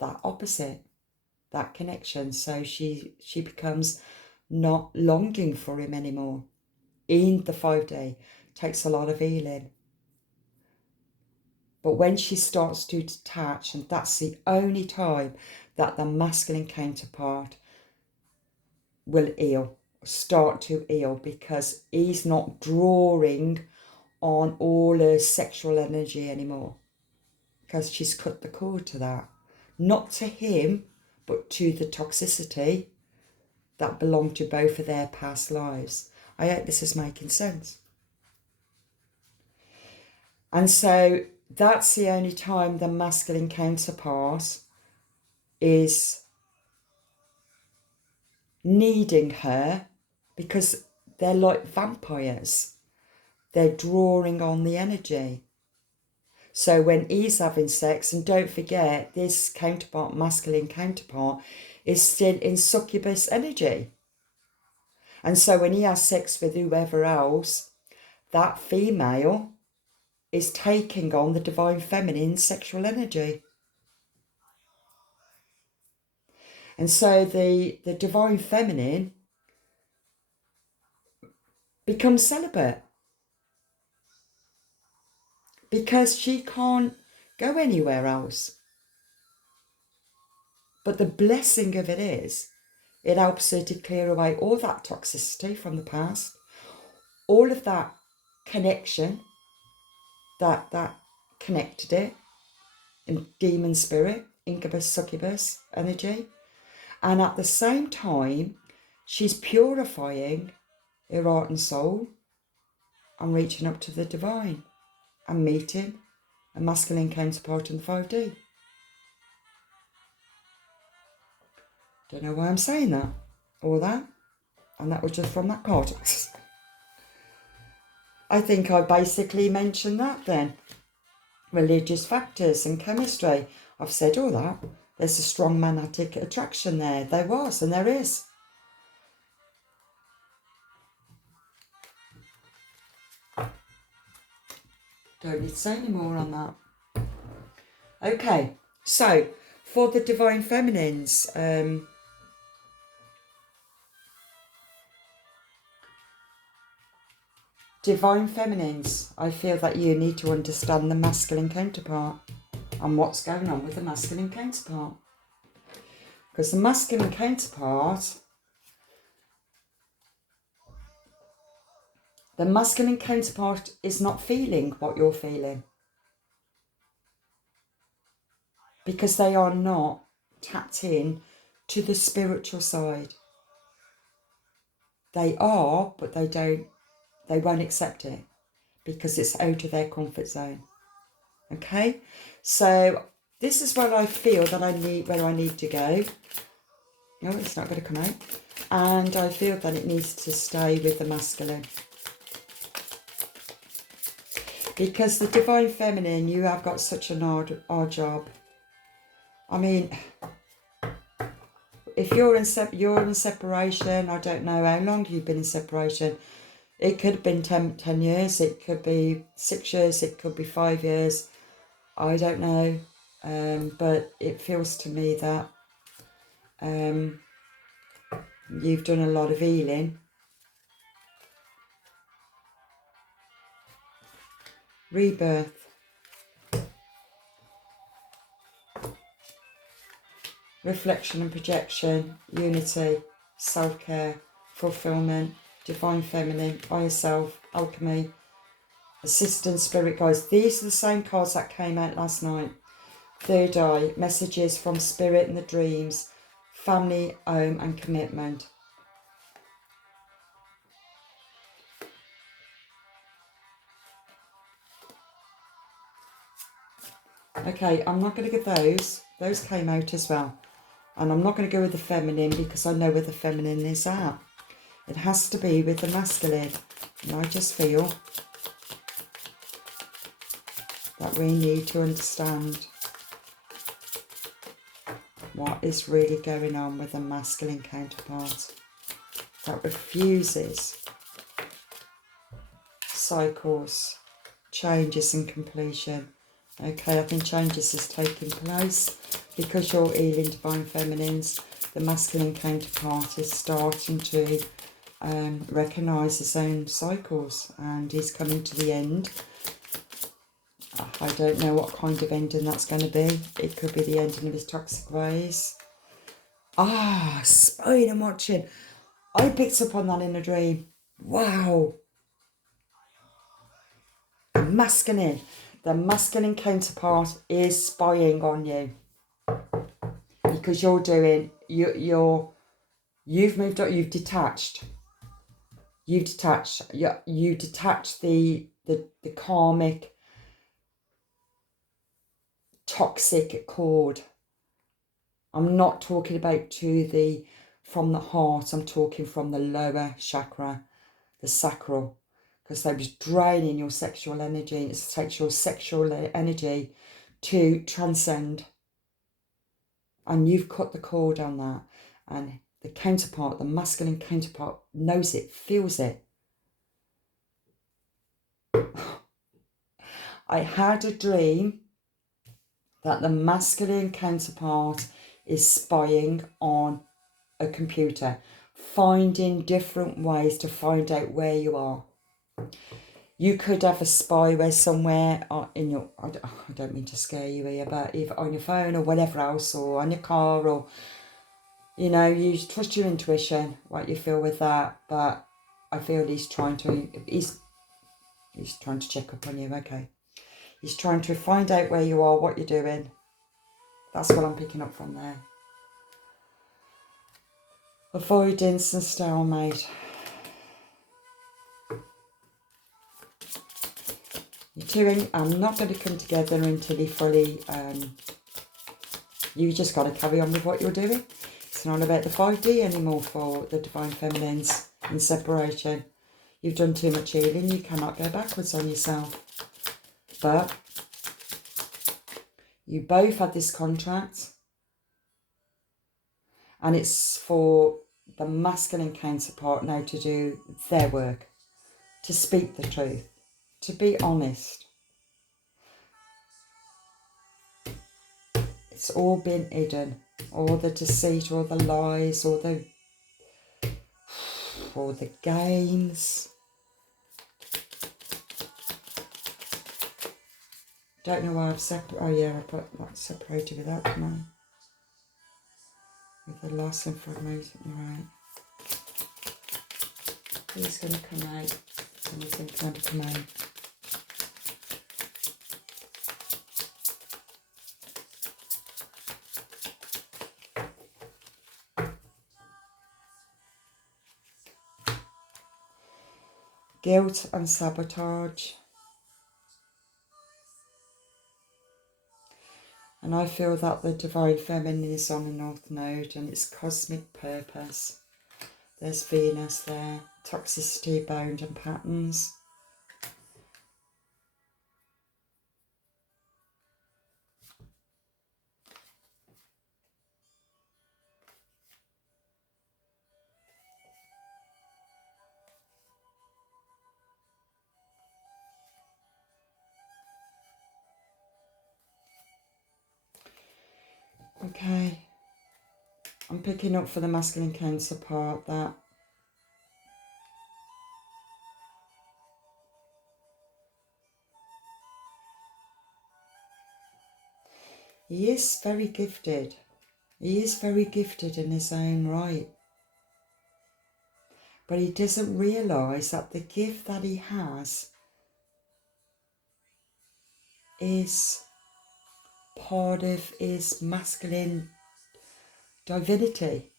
that opposite, that connection. So she becomes not longing for him anymore. In the 5D, takes a lot of healing. But when she starts to detach, and that's the only time that the masculine counterpart will heal, start to heal, because he's not drawing on all her sexual energy anymore, because she's cut the cord to that. Not to him, but to the toxicity that belonged to both of their past lives. I hope this is making sense. And so that's the only time the masculine counterpart is needing her, because they're like vampires. They're drawing on the energy. So when he's having sex, and don't forget, this counterpart, masculine counterpart, is still in succubus energy. And so when he has sex with whoever else, that female is taking on the divine feminine sexual energy. And so the divine feminine becomes celibate, because she can't go anywhere else. But the blessing of it is, it helps her to clear away all that toxicity from the past, all of that connection that connected it in demon spirit, incubus, succubus energy. And at the same time, she's purifying her heart and soul and reaching up to the divine and meeting a masculine counterpart in the 5D. Don't know why I'm saying that or that. And that was just from that card. I think I basically mentioned that then. Religious factors and chemistry. I've said all that. There's a strong magnetic attraction there. There was and there is. Don't need to say any more on that. Okay, so for the Divine Feminines, Divine Feminines, I feel that you need to understand the masculine counterpart and what's going on with the masculine counterpart. Because the masculine counterpart, is not feeling what you're feeling. Because they are not tapped in to the spiritual side. They are, but they won't accept it because it's out of their comfort zone. Okay, so this is where I feel that where I need to go. No, it's not going to come out. And I feel that it needs to stay with the masculine. Because the Divine Feminine, you have got such an hard job. I mean, if you're in separation, I don't know how long you've been in separation. It could have been 10 years, it could be 6 years, it could be 5 years. I don't know. But it feels to me that you've done a lot of healing. Rebirth. Reflection and projection, unity, self-care, fulfillment, Divine Feminine, higher self, alchemy, assistance, spirit guides. These are the same cards that came out last night. Third eye, messages from spirit and the dreams, family, home and commitment. Okay, I'm not going to give those. Those came out as well. And I'm not going to go with the feminine because I know where the feminine is at. It has to be with the masculine. And I just feel that we need to understand what is really going on with the masculine counterpart that refuses cycles, changes and completion. Okay, I think changes is taking place because you're healing Divine Feminines. The masculine counterpart is starting to recognise his own cycles and he's coming to the end. I don't know what kind of ending that's going to be. It could be the ending of his toxic ways. Spying and watching. I picked up on that in a dream. Wow. The masculine counterpart is spying on you. Because you've moved on, you've detached. You detach the karmic, toxic cord. I'm not talking about from the heart. I'm talking from the lower chakra, the sacral, because they was draining your sexual energy. It takes your sexual energy to transcend, and you've cut the cord on that. And the counterpart, the masculine counterpart, knows it, feels it. I had a dream that the masculine counterpart is spying on a computer, finding different ways to find out where you are. You could have a spyware somewhere in your, I don't mean to scare you here, but either on your phone or whatever else, or on your car, or, you know, you trust your intuition, what you feel with that. But I feel he's trying to check up on you, okay. He's trying to find out where you are, what you're doing. That's what I'm picking up from there. Avoidance and stalemate. You two are not going to come together until you fully... you just got to carry on with what you're doing. It's not about the 5D anymore for the Divine Feminines in separation. You've done too much healing. You cannot go backwards on yourself. But you both had this contract. And it's for the masculine counterpart now to do their work. To speak the truth. To be honest. It's all been hidden. All the deceit, all the lies, all the games. Don't know why I've separated. Oh yeah, I put that separated with that, didn't I? With the loss and fragmentation, right. Who's going to come out? Anything going to come out? Guilt and sabotage. And I feel that the Divine Feminine is on the North Node and its cosmic purpose. There's Venus there. Toxicity, bound and patterns. Okay. I'm picking up for the masculine counterpart that he is very gifted. He is very gifted in his own right. But he doesn't realise that the gift that he has is part of his masculine divinity.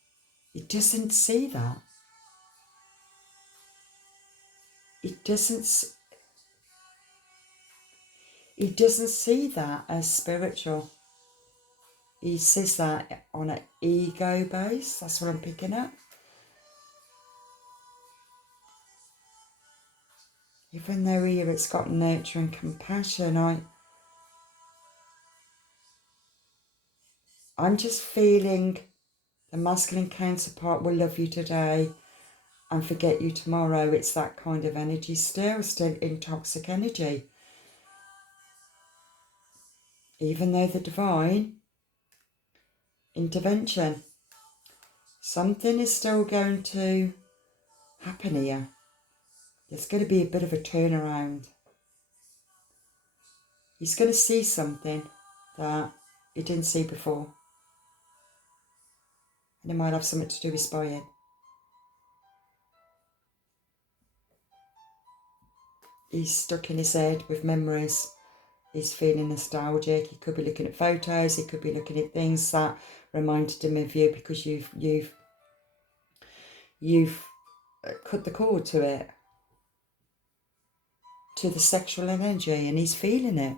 He doesn't see that. He doesn't see that as spiritual. He sees that on an ego base. That's what I'm picking up. Even though here it's got nurture and compassion, I'm just feeling the masculine counterpart will love you today and forget you tomorrow. It's that kind of energy still in toxic energy. Even though the divine intervention, something is still going to happen here. There's going to be a bit of a turnaround. He's going to see something that he didn't see before. And it might have something to do with spying. He's stuck in his head with memories. He's feeling nostalgic. He could be looking at photos. He could be looking at things that reminded him of you because you've cut the cord to it, to the sexual energy, and he's feeling it.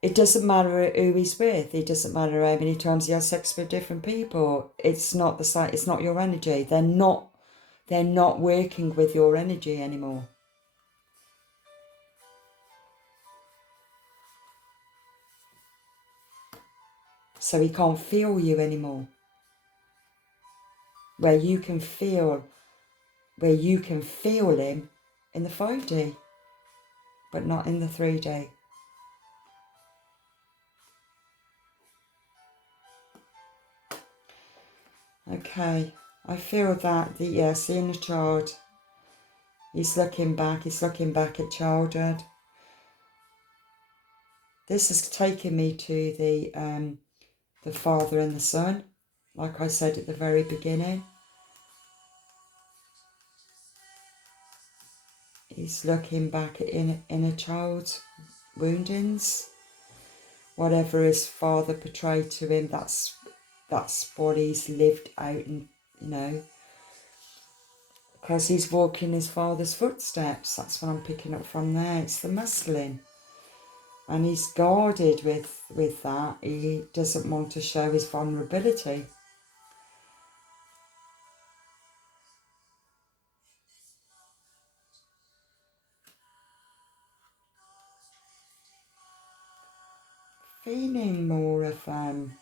It doesn't matter who he's with. It doesn't matter how many times he has sex with different people. It's not the same. It's not your energy. They're not working with your energy anymore. So he can't feel you anymore. Where you can feel him in the 5D, but not in the 3D. Okay, I feel that yes, the inner child, he's looking back at childhood. This has taken me to the father and the son, like I said at the very beginning. He's looking back at inner child's woundings. Whatever his father portrayed to him, that's what he's lived out, and because he's walking his father's footsteps. That's what I'm picking up from there. It's the masculine. And he's guarded with that. He doesn't want to show his vulnerability. feeling more of I'm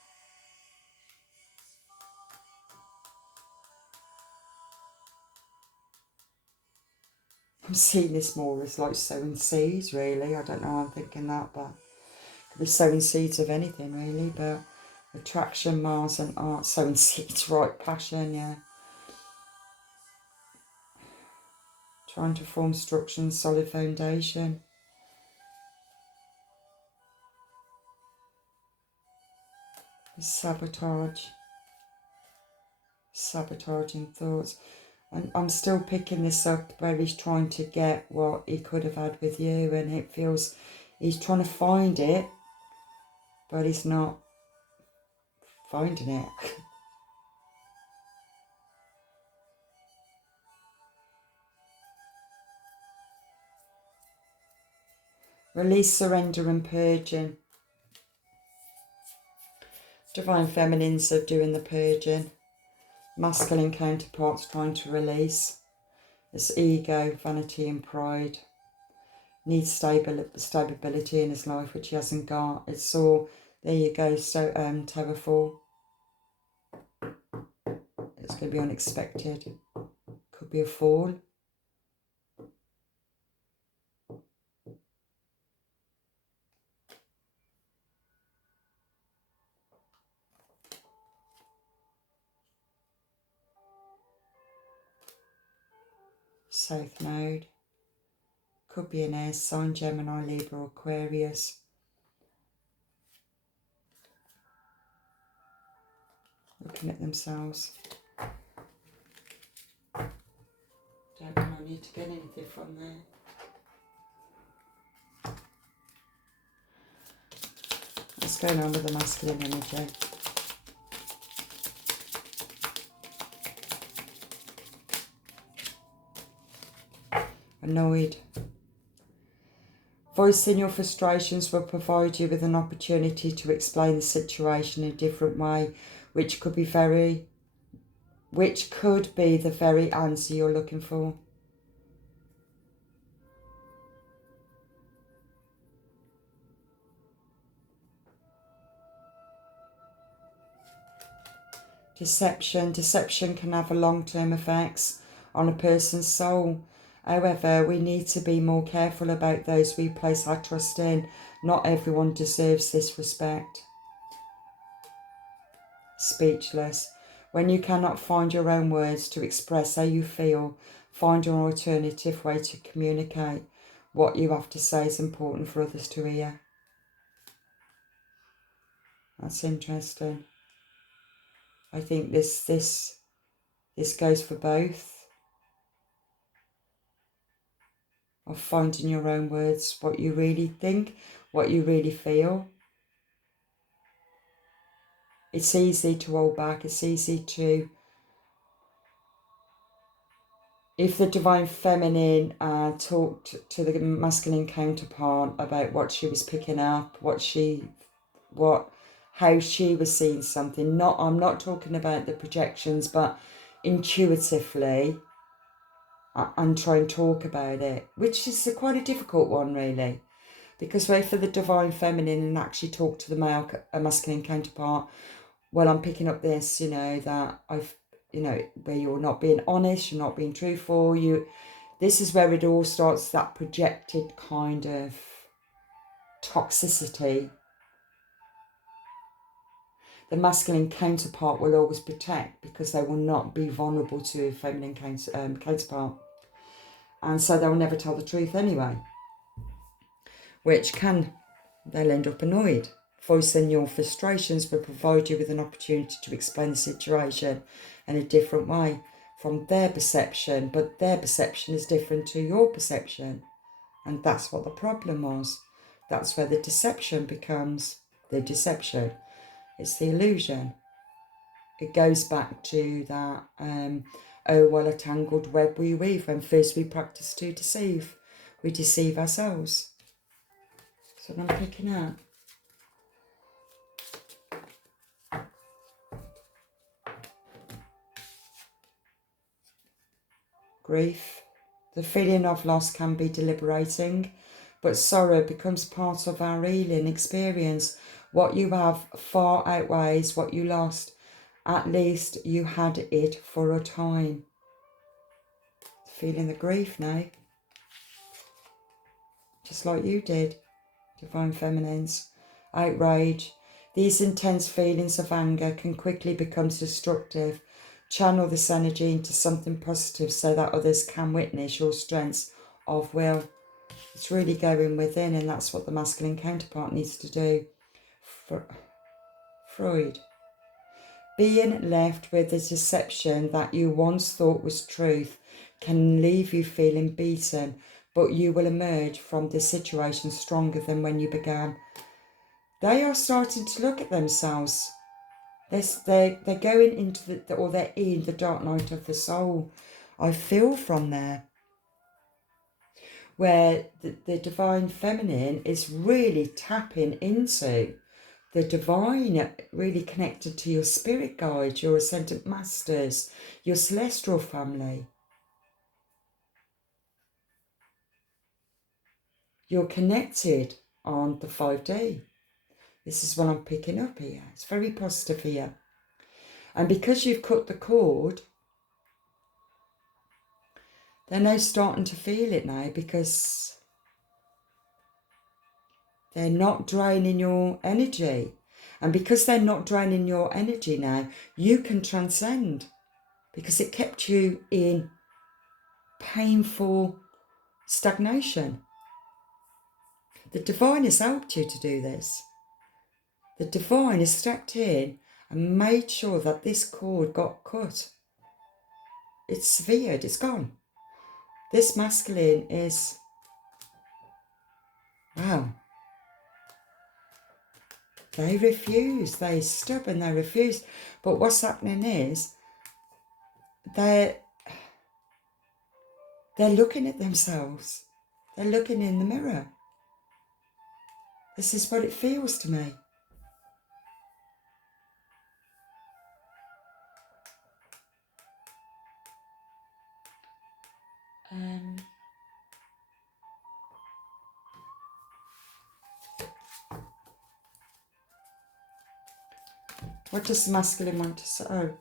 seeing this more as like sowing seeds, really. I don't know how I'm thinking that, but it could be sowing seeds of anything, really. But attraction, Mars and art, sowing seeds, right, passion, yeah. Trying to form structure and solid foundation. Sabotage. Sabotaging thoughts. And I'm still picking this up where he's trying to get what he could have had with you, and it feels he's trying to find it, but he's not finding it. Release, surrender and purging. Divine feminines are doing the purging. Masculine counterparts trying to release. It's ego, vanity and pride. Needs stability in his life, which he hasn't got. It's all, there you go, so Tower 4. It's going to be unexpected. Could be a fall. South Node. Could be an air sign, Gemini, Libra, Aquarius. Looking at themselves. Don't know, I need to get anything from there. What's going on with the masculine energy? Annoyed. Voicing your frustrations will provide you with an opportunity to explain the situation in a different way, which could be the very answer you're looking for. Deception. Deception can have a long-term effects on a person's soul. However, we need to be more careful about those we place our trust in. Not everyone deserves this respect. Speechless. When you cannot find your own words to express how you feel, find an alternative way to communicate. What you have to say is important for others to hear. That's interesting. I think this goes for both. Of finding your own words, what you really think, what you really feel. It's easy to hold back. It's easy to, if the divine feminine talked to the masculine counterpart about what she was picking up, how she was seeing something. I'm not talking about the projections, but intuitively, and try and talk about it, which is quite a difficult one, really. Because wait for the divine feminine and actually talk to the masculine counterpart. Well, I'm picking up this, that where you're not being honest, you're not being truthful. This is where it all starts, that projected kind of toxicity. The masculine counterpart will always protect because they will not be vulnerable to a feminine counterpart. And so they'll never tell the truth anyway. They'll end up annoyed. Voicing your frustrations will provide you with an opportunity to explain the situation in a different way from their perception, but their perception is different to your perception. And that's what the problem was. That's where the deception becomes the deception. It's the illusion. It goes back to that, a tangled web we weave. When first we practice to deceive, we deceive ourselves. So I'm picking up. Grief. The feeling of loss can be deliberating, but sorrow becomes part of our healing experience. What you have far outweighs what you lost. At least you had it for a time. Feeling the grief now. Just like you did, Divine Feminines. Outrage. These intense feelings of anger can quickly become destructive. Channel this energy into something positive so that others can witness your strengths of will. It's really going within, and that's what the masculine counterpart needs to do. Freud. Being left with the deception that you once thought was truth can leave you feeling beaten, but you will emerge from this situation stronger than when you began. They are starting to look at themselves. They're going into they're in the dark night of the soul. I feel from there. Where the divine feminine is really tapping into the divine, really connected to your spirit guides, your ascendant masters, your celestial family. You're connected on the 5D. This is what I'm picking up here. It's very positive here. And because you've cut the cord, they're now starting to feel it now, because they're not draining your energy. And because they're not draining your energy now, you can transcend. Because it kept you in painful stagnation. The divine has helped you to do this. The divine has stepped in and made sure that this cord got cut. It's severed, it's gone. This masculine is, wow. They refuse, they're stubborn, they refuse. But what's happening is, they're looking at themselves. They're looking in the mirror. This is what it feels to me. What does the masculine want to say? Oh,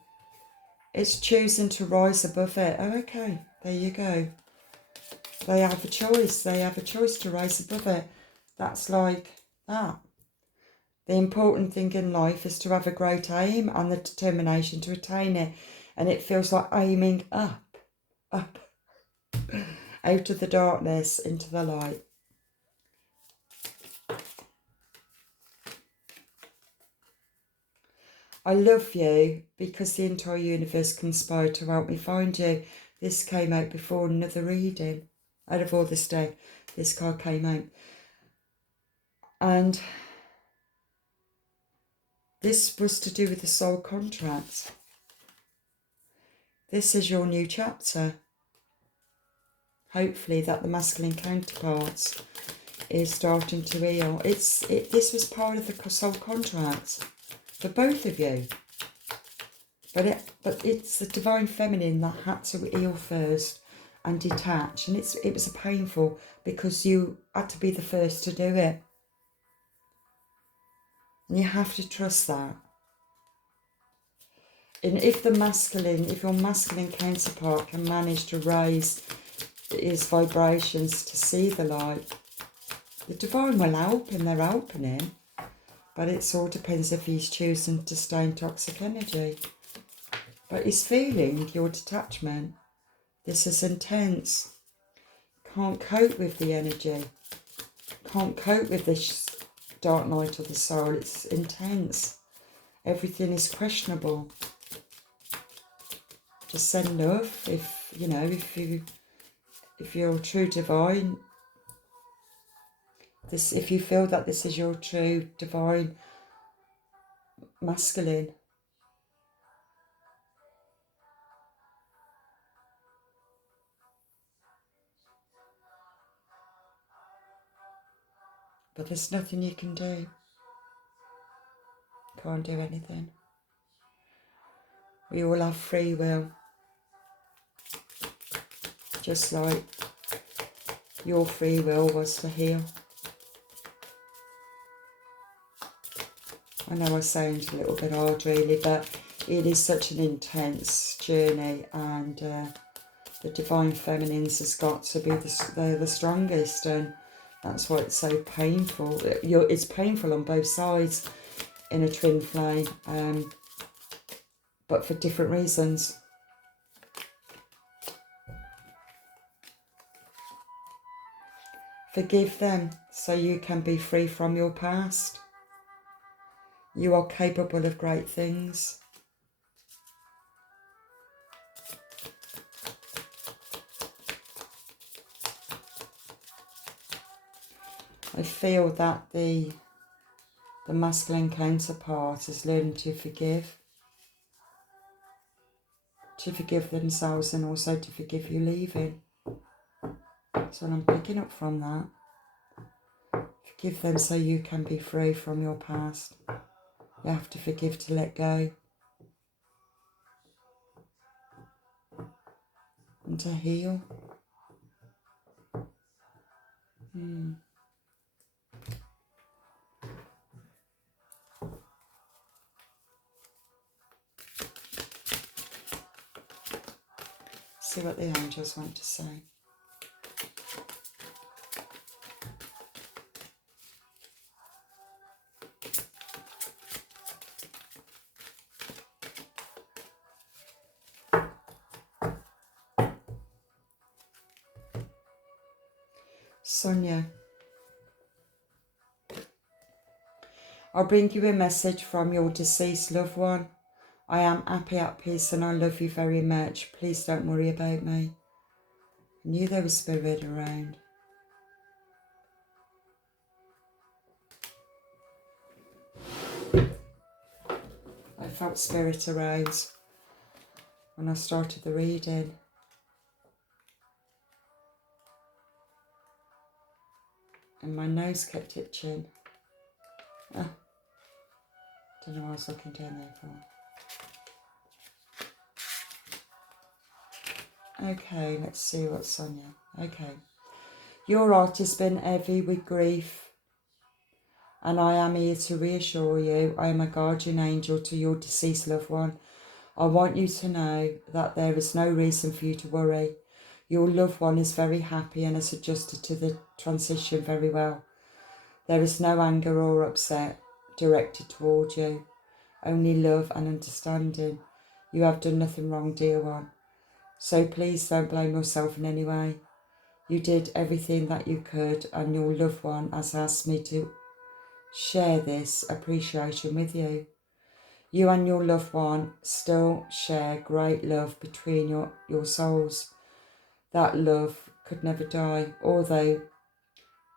it's choosing to rise above it. Oh, okay, there you go. They have a choice. They have a choice to rise above it. That's like that. The important thing in life is to have a great aim and the determination to attain it. And it feels like aiming up, out of the darkness into the light. I love you because the entire universe conspired to help me find you. This came out before another reading. Out of all this day, this card came out. And this was to do with the soul contract. This is your new chapter. Hopefully that the masculine counterparts is starting to heal. This was part of the soul contract for both of you. But it's the divine feminine that had to heal first and detach. And it was painful because you had to be the first to do it. And you have to trust that. And if your masculine counterpart can manage to raise his vibrations to see the light, the divine will help him, they're helping him. But it all depends if he's choosing to stay in toxic energy. But he's feeling your detachment. This is intense. Can't cope with the energy. Can't cope with this dark night of the soul. It's intense. Everything is questionable. Just send love. If you're true divine, if you feel that this is your true divine masculine, but there's nothing you can do. Can't do anything. We all have free will. Just like your free will was to heal. I know I sound a little bit hard really, but it is such an intense journey, and the Divine Feminines has got to be they're the strongest, and that's why it's so painful. It's painful on both sides in a twin flame, but for different reasons. Forgive them so you can be free from your past. You are capable of great things. I feel that the masculine counterpart is learning to forgive themselves, and also to forgive you leaving. That's what I'm picking up from that. Forgive them so you can be free from your past. You have to forgive to let go. And to heal. See what the angels want to say. Sonia, I'll bring you a message from your deceased loved one. I am happy, at peace, and I love you very much. Please don't worry about me. I knew there was spirit around. I felt spirit around when I started the reading. And my nose kept itching. Oh, don't know what I was looking down there for. Okay, let's see what's Sonia. Okay. Your heart has been heavy with grief, and I am here to reassure you. I am a guardian angel to your deceased loved one. I want you to know that there is no reason for you to worry. Your loved one is very happy and has adjusted to the transition very well. There is no anger or upset directed toward you, only love and understanding. You have done nothing wrong, dear one. So please don't blame yourself in any way. You did everything that you could, and your loved one has asked me to share this appreciation with you. You and your loved one still share great love between your souls. That love could never die, although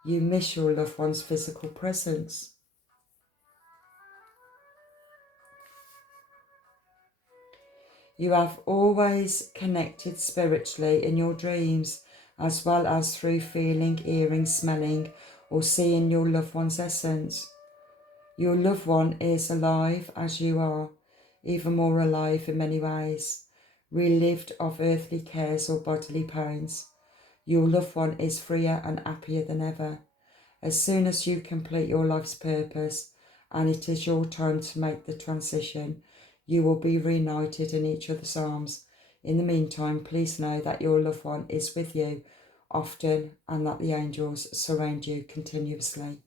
you miss your loved one's physical presence. You have always connected spiritually in your dreams, as well as through feeling, hearing, smelling, or seeing your loved one's essence. Your loved one is alive as you are, even more alive in many ways, relieved of earthly cares or bodily pains. Your loved one is freer and happier than ever. As soon as you complete your life's purpose and it is your time to make the transition, you will be reunited in each other's arms. In the meantime, please know that your loved one is with you often and that the angels surround you continuously.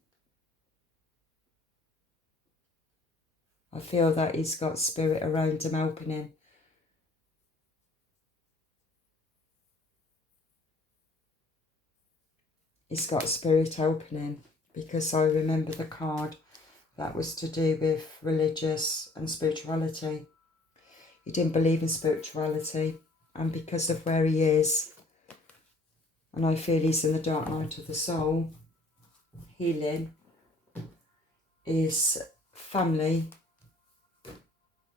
I feel that he's got spirit around him helping him. He's got spirit helping him, because I remember the card that was to do with religious and spirituality. He didn't believe in spirituality, and because of where he is, and I feel he's in the dark night of the soul, healing, his family,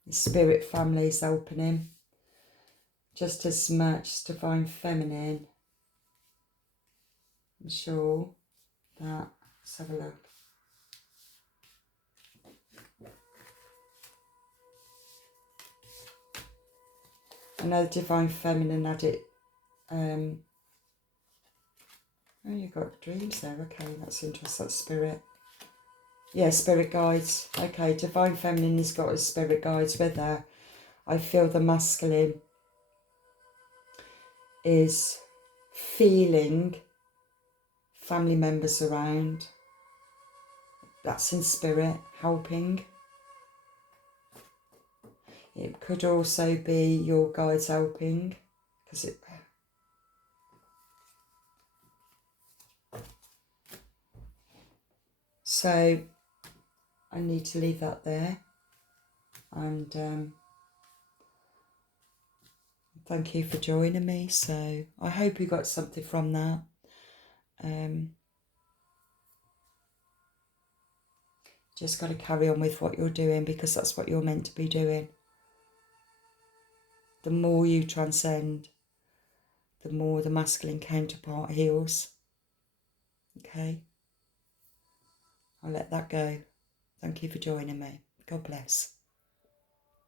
his spirit family is helping him, just as much Divine Feminine. I'm sure that, let's have a look. I know Divine Feminine had it. Oh, you got dreams there. Okay, that's interesting. That's spirit. Yeah, spirit guides. Okay, Divine Feminine has got his spirit guides with her. I feel the masculine is feeling family members around. That's in spirit, helping. It could also be your guides helping, because it... So I need to leave that there. And thank you for joining me. So I hope you got something from that. Just got to carry on with what you're doing, because that's what you're meant to be doing. The more you transcend, the more the masculine counterpart heals. Okay? I'll let that go. Thank you for joining me. God bless.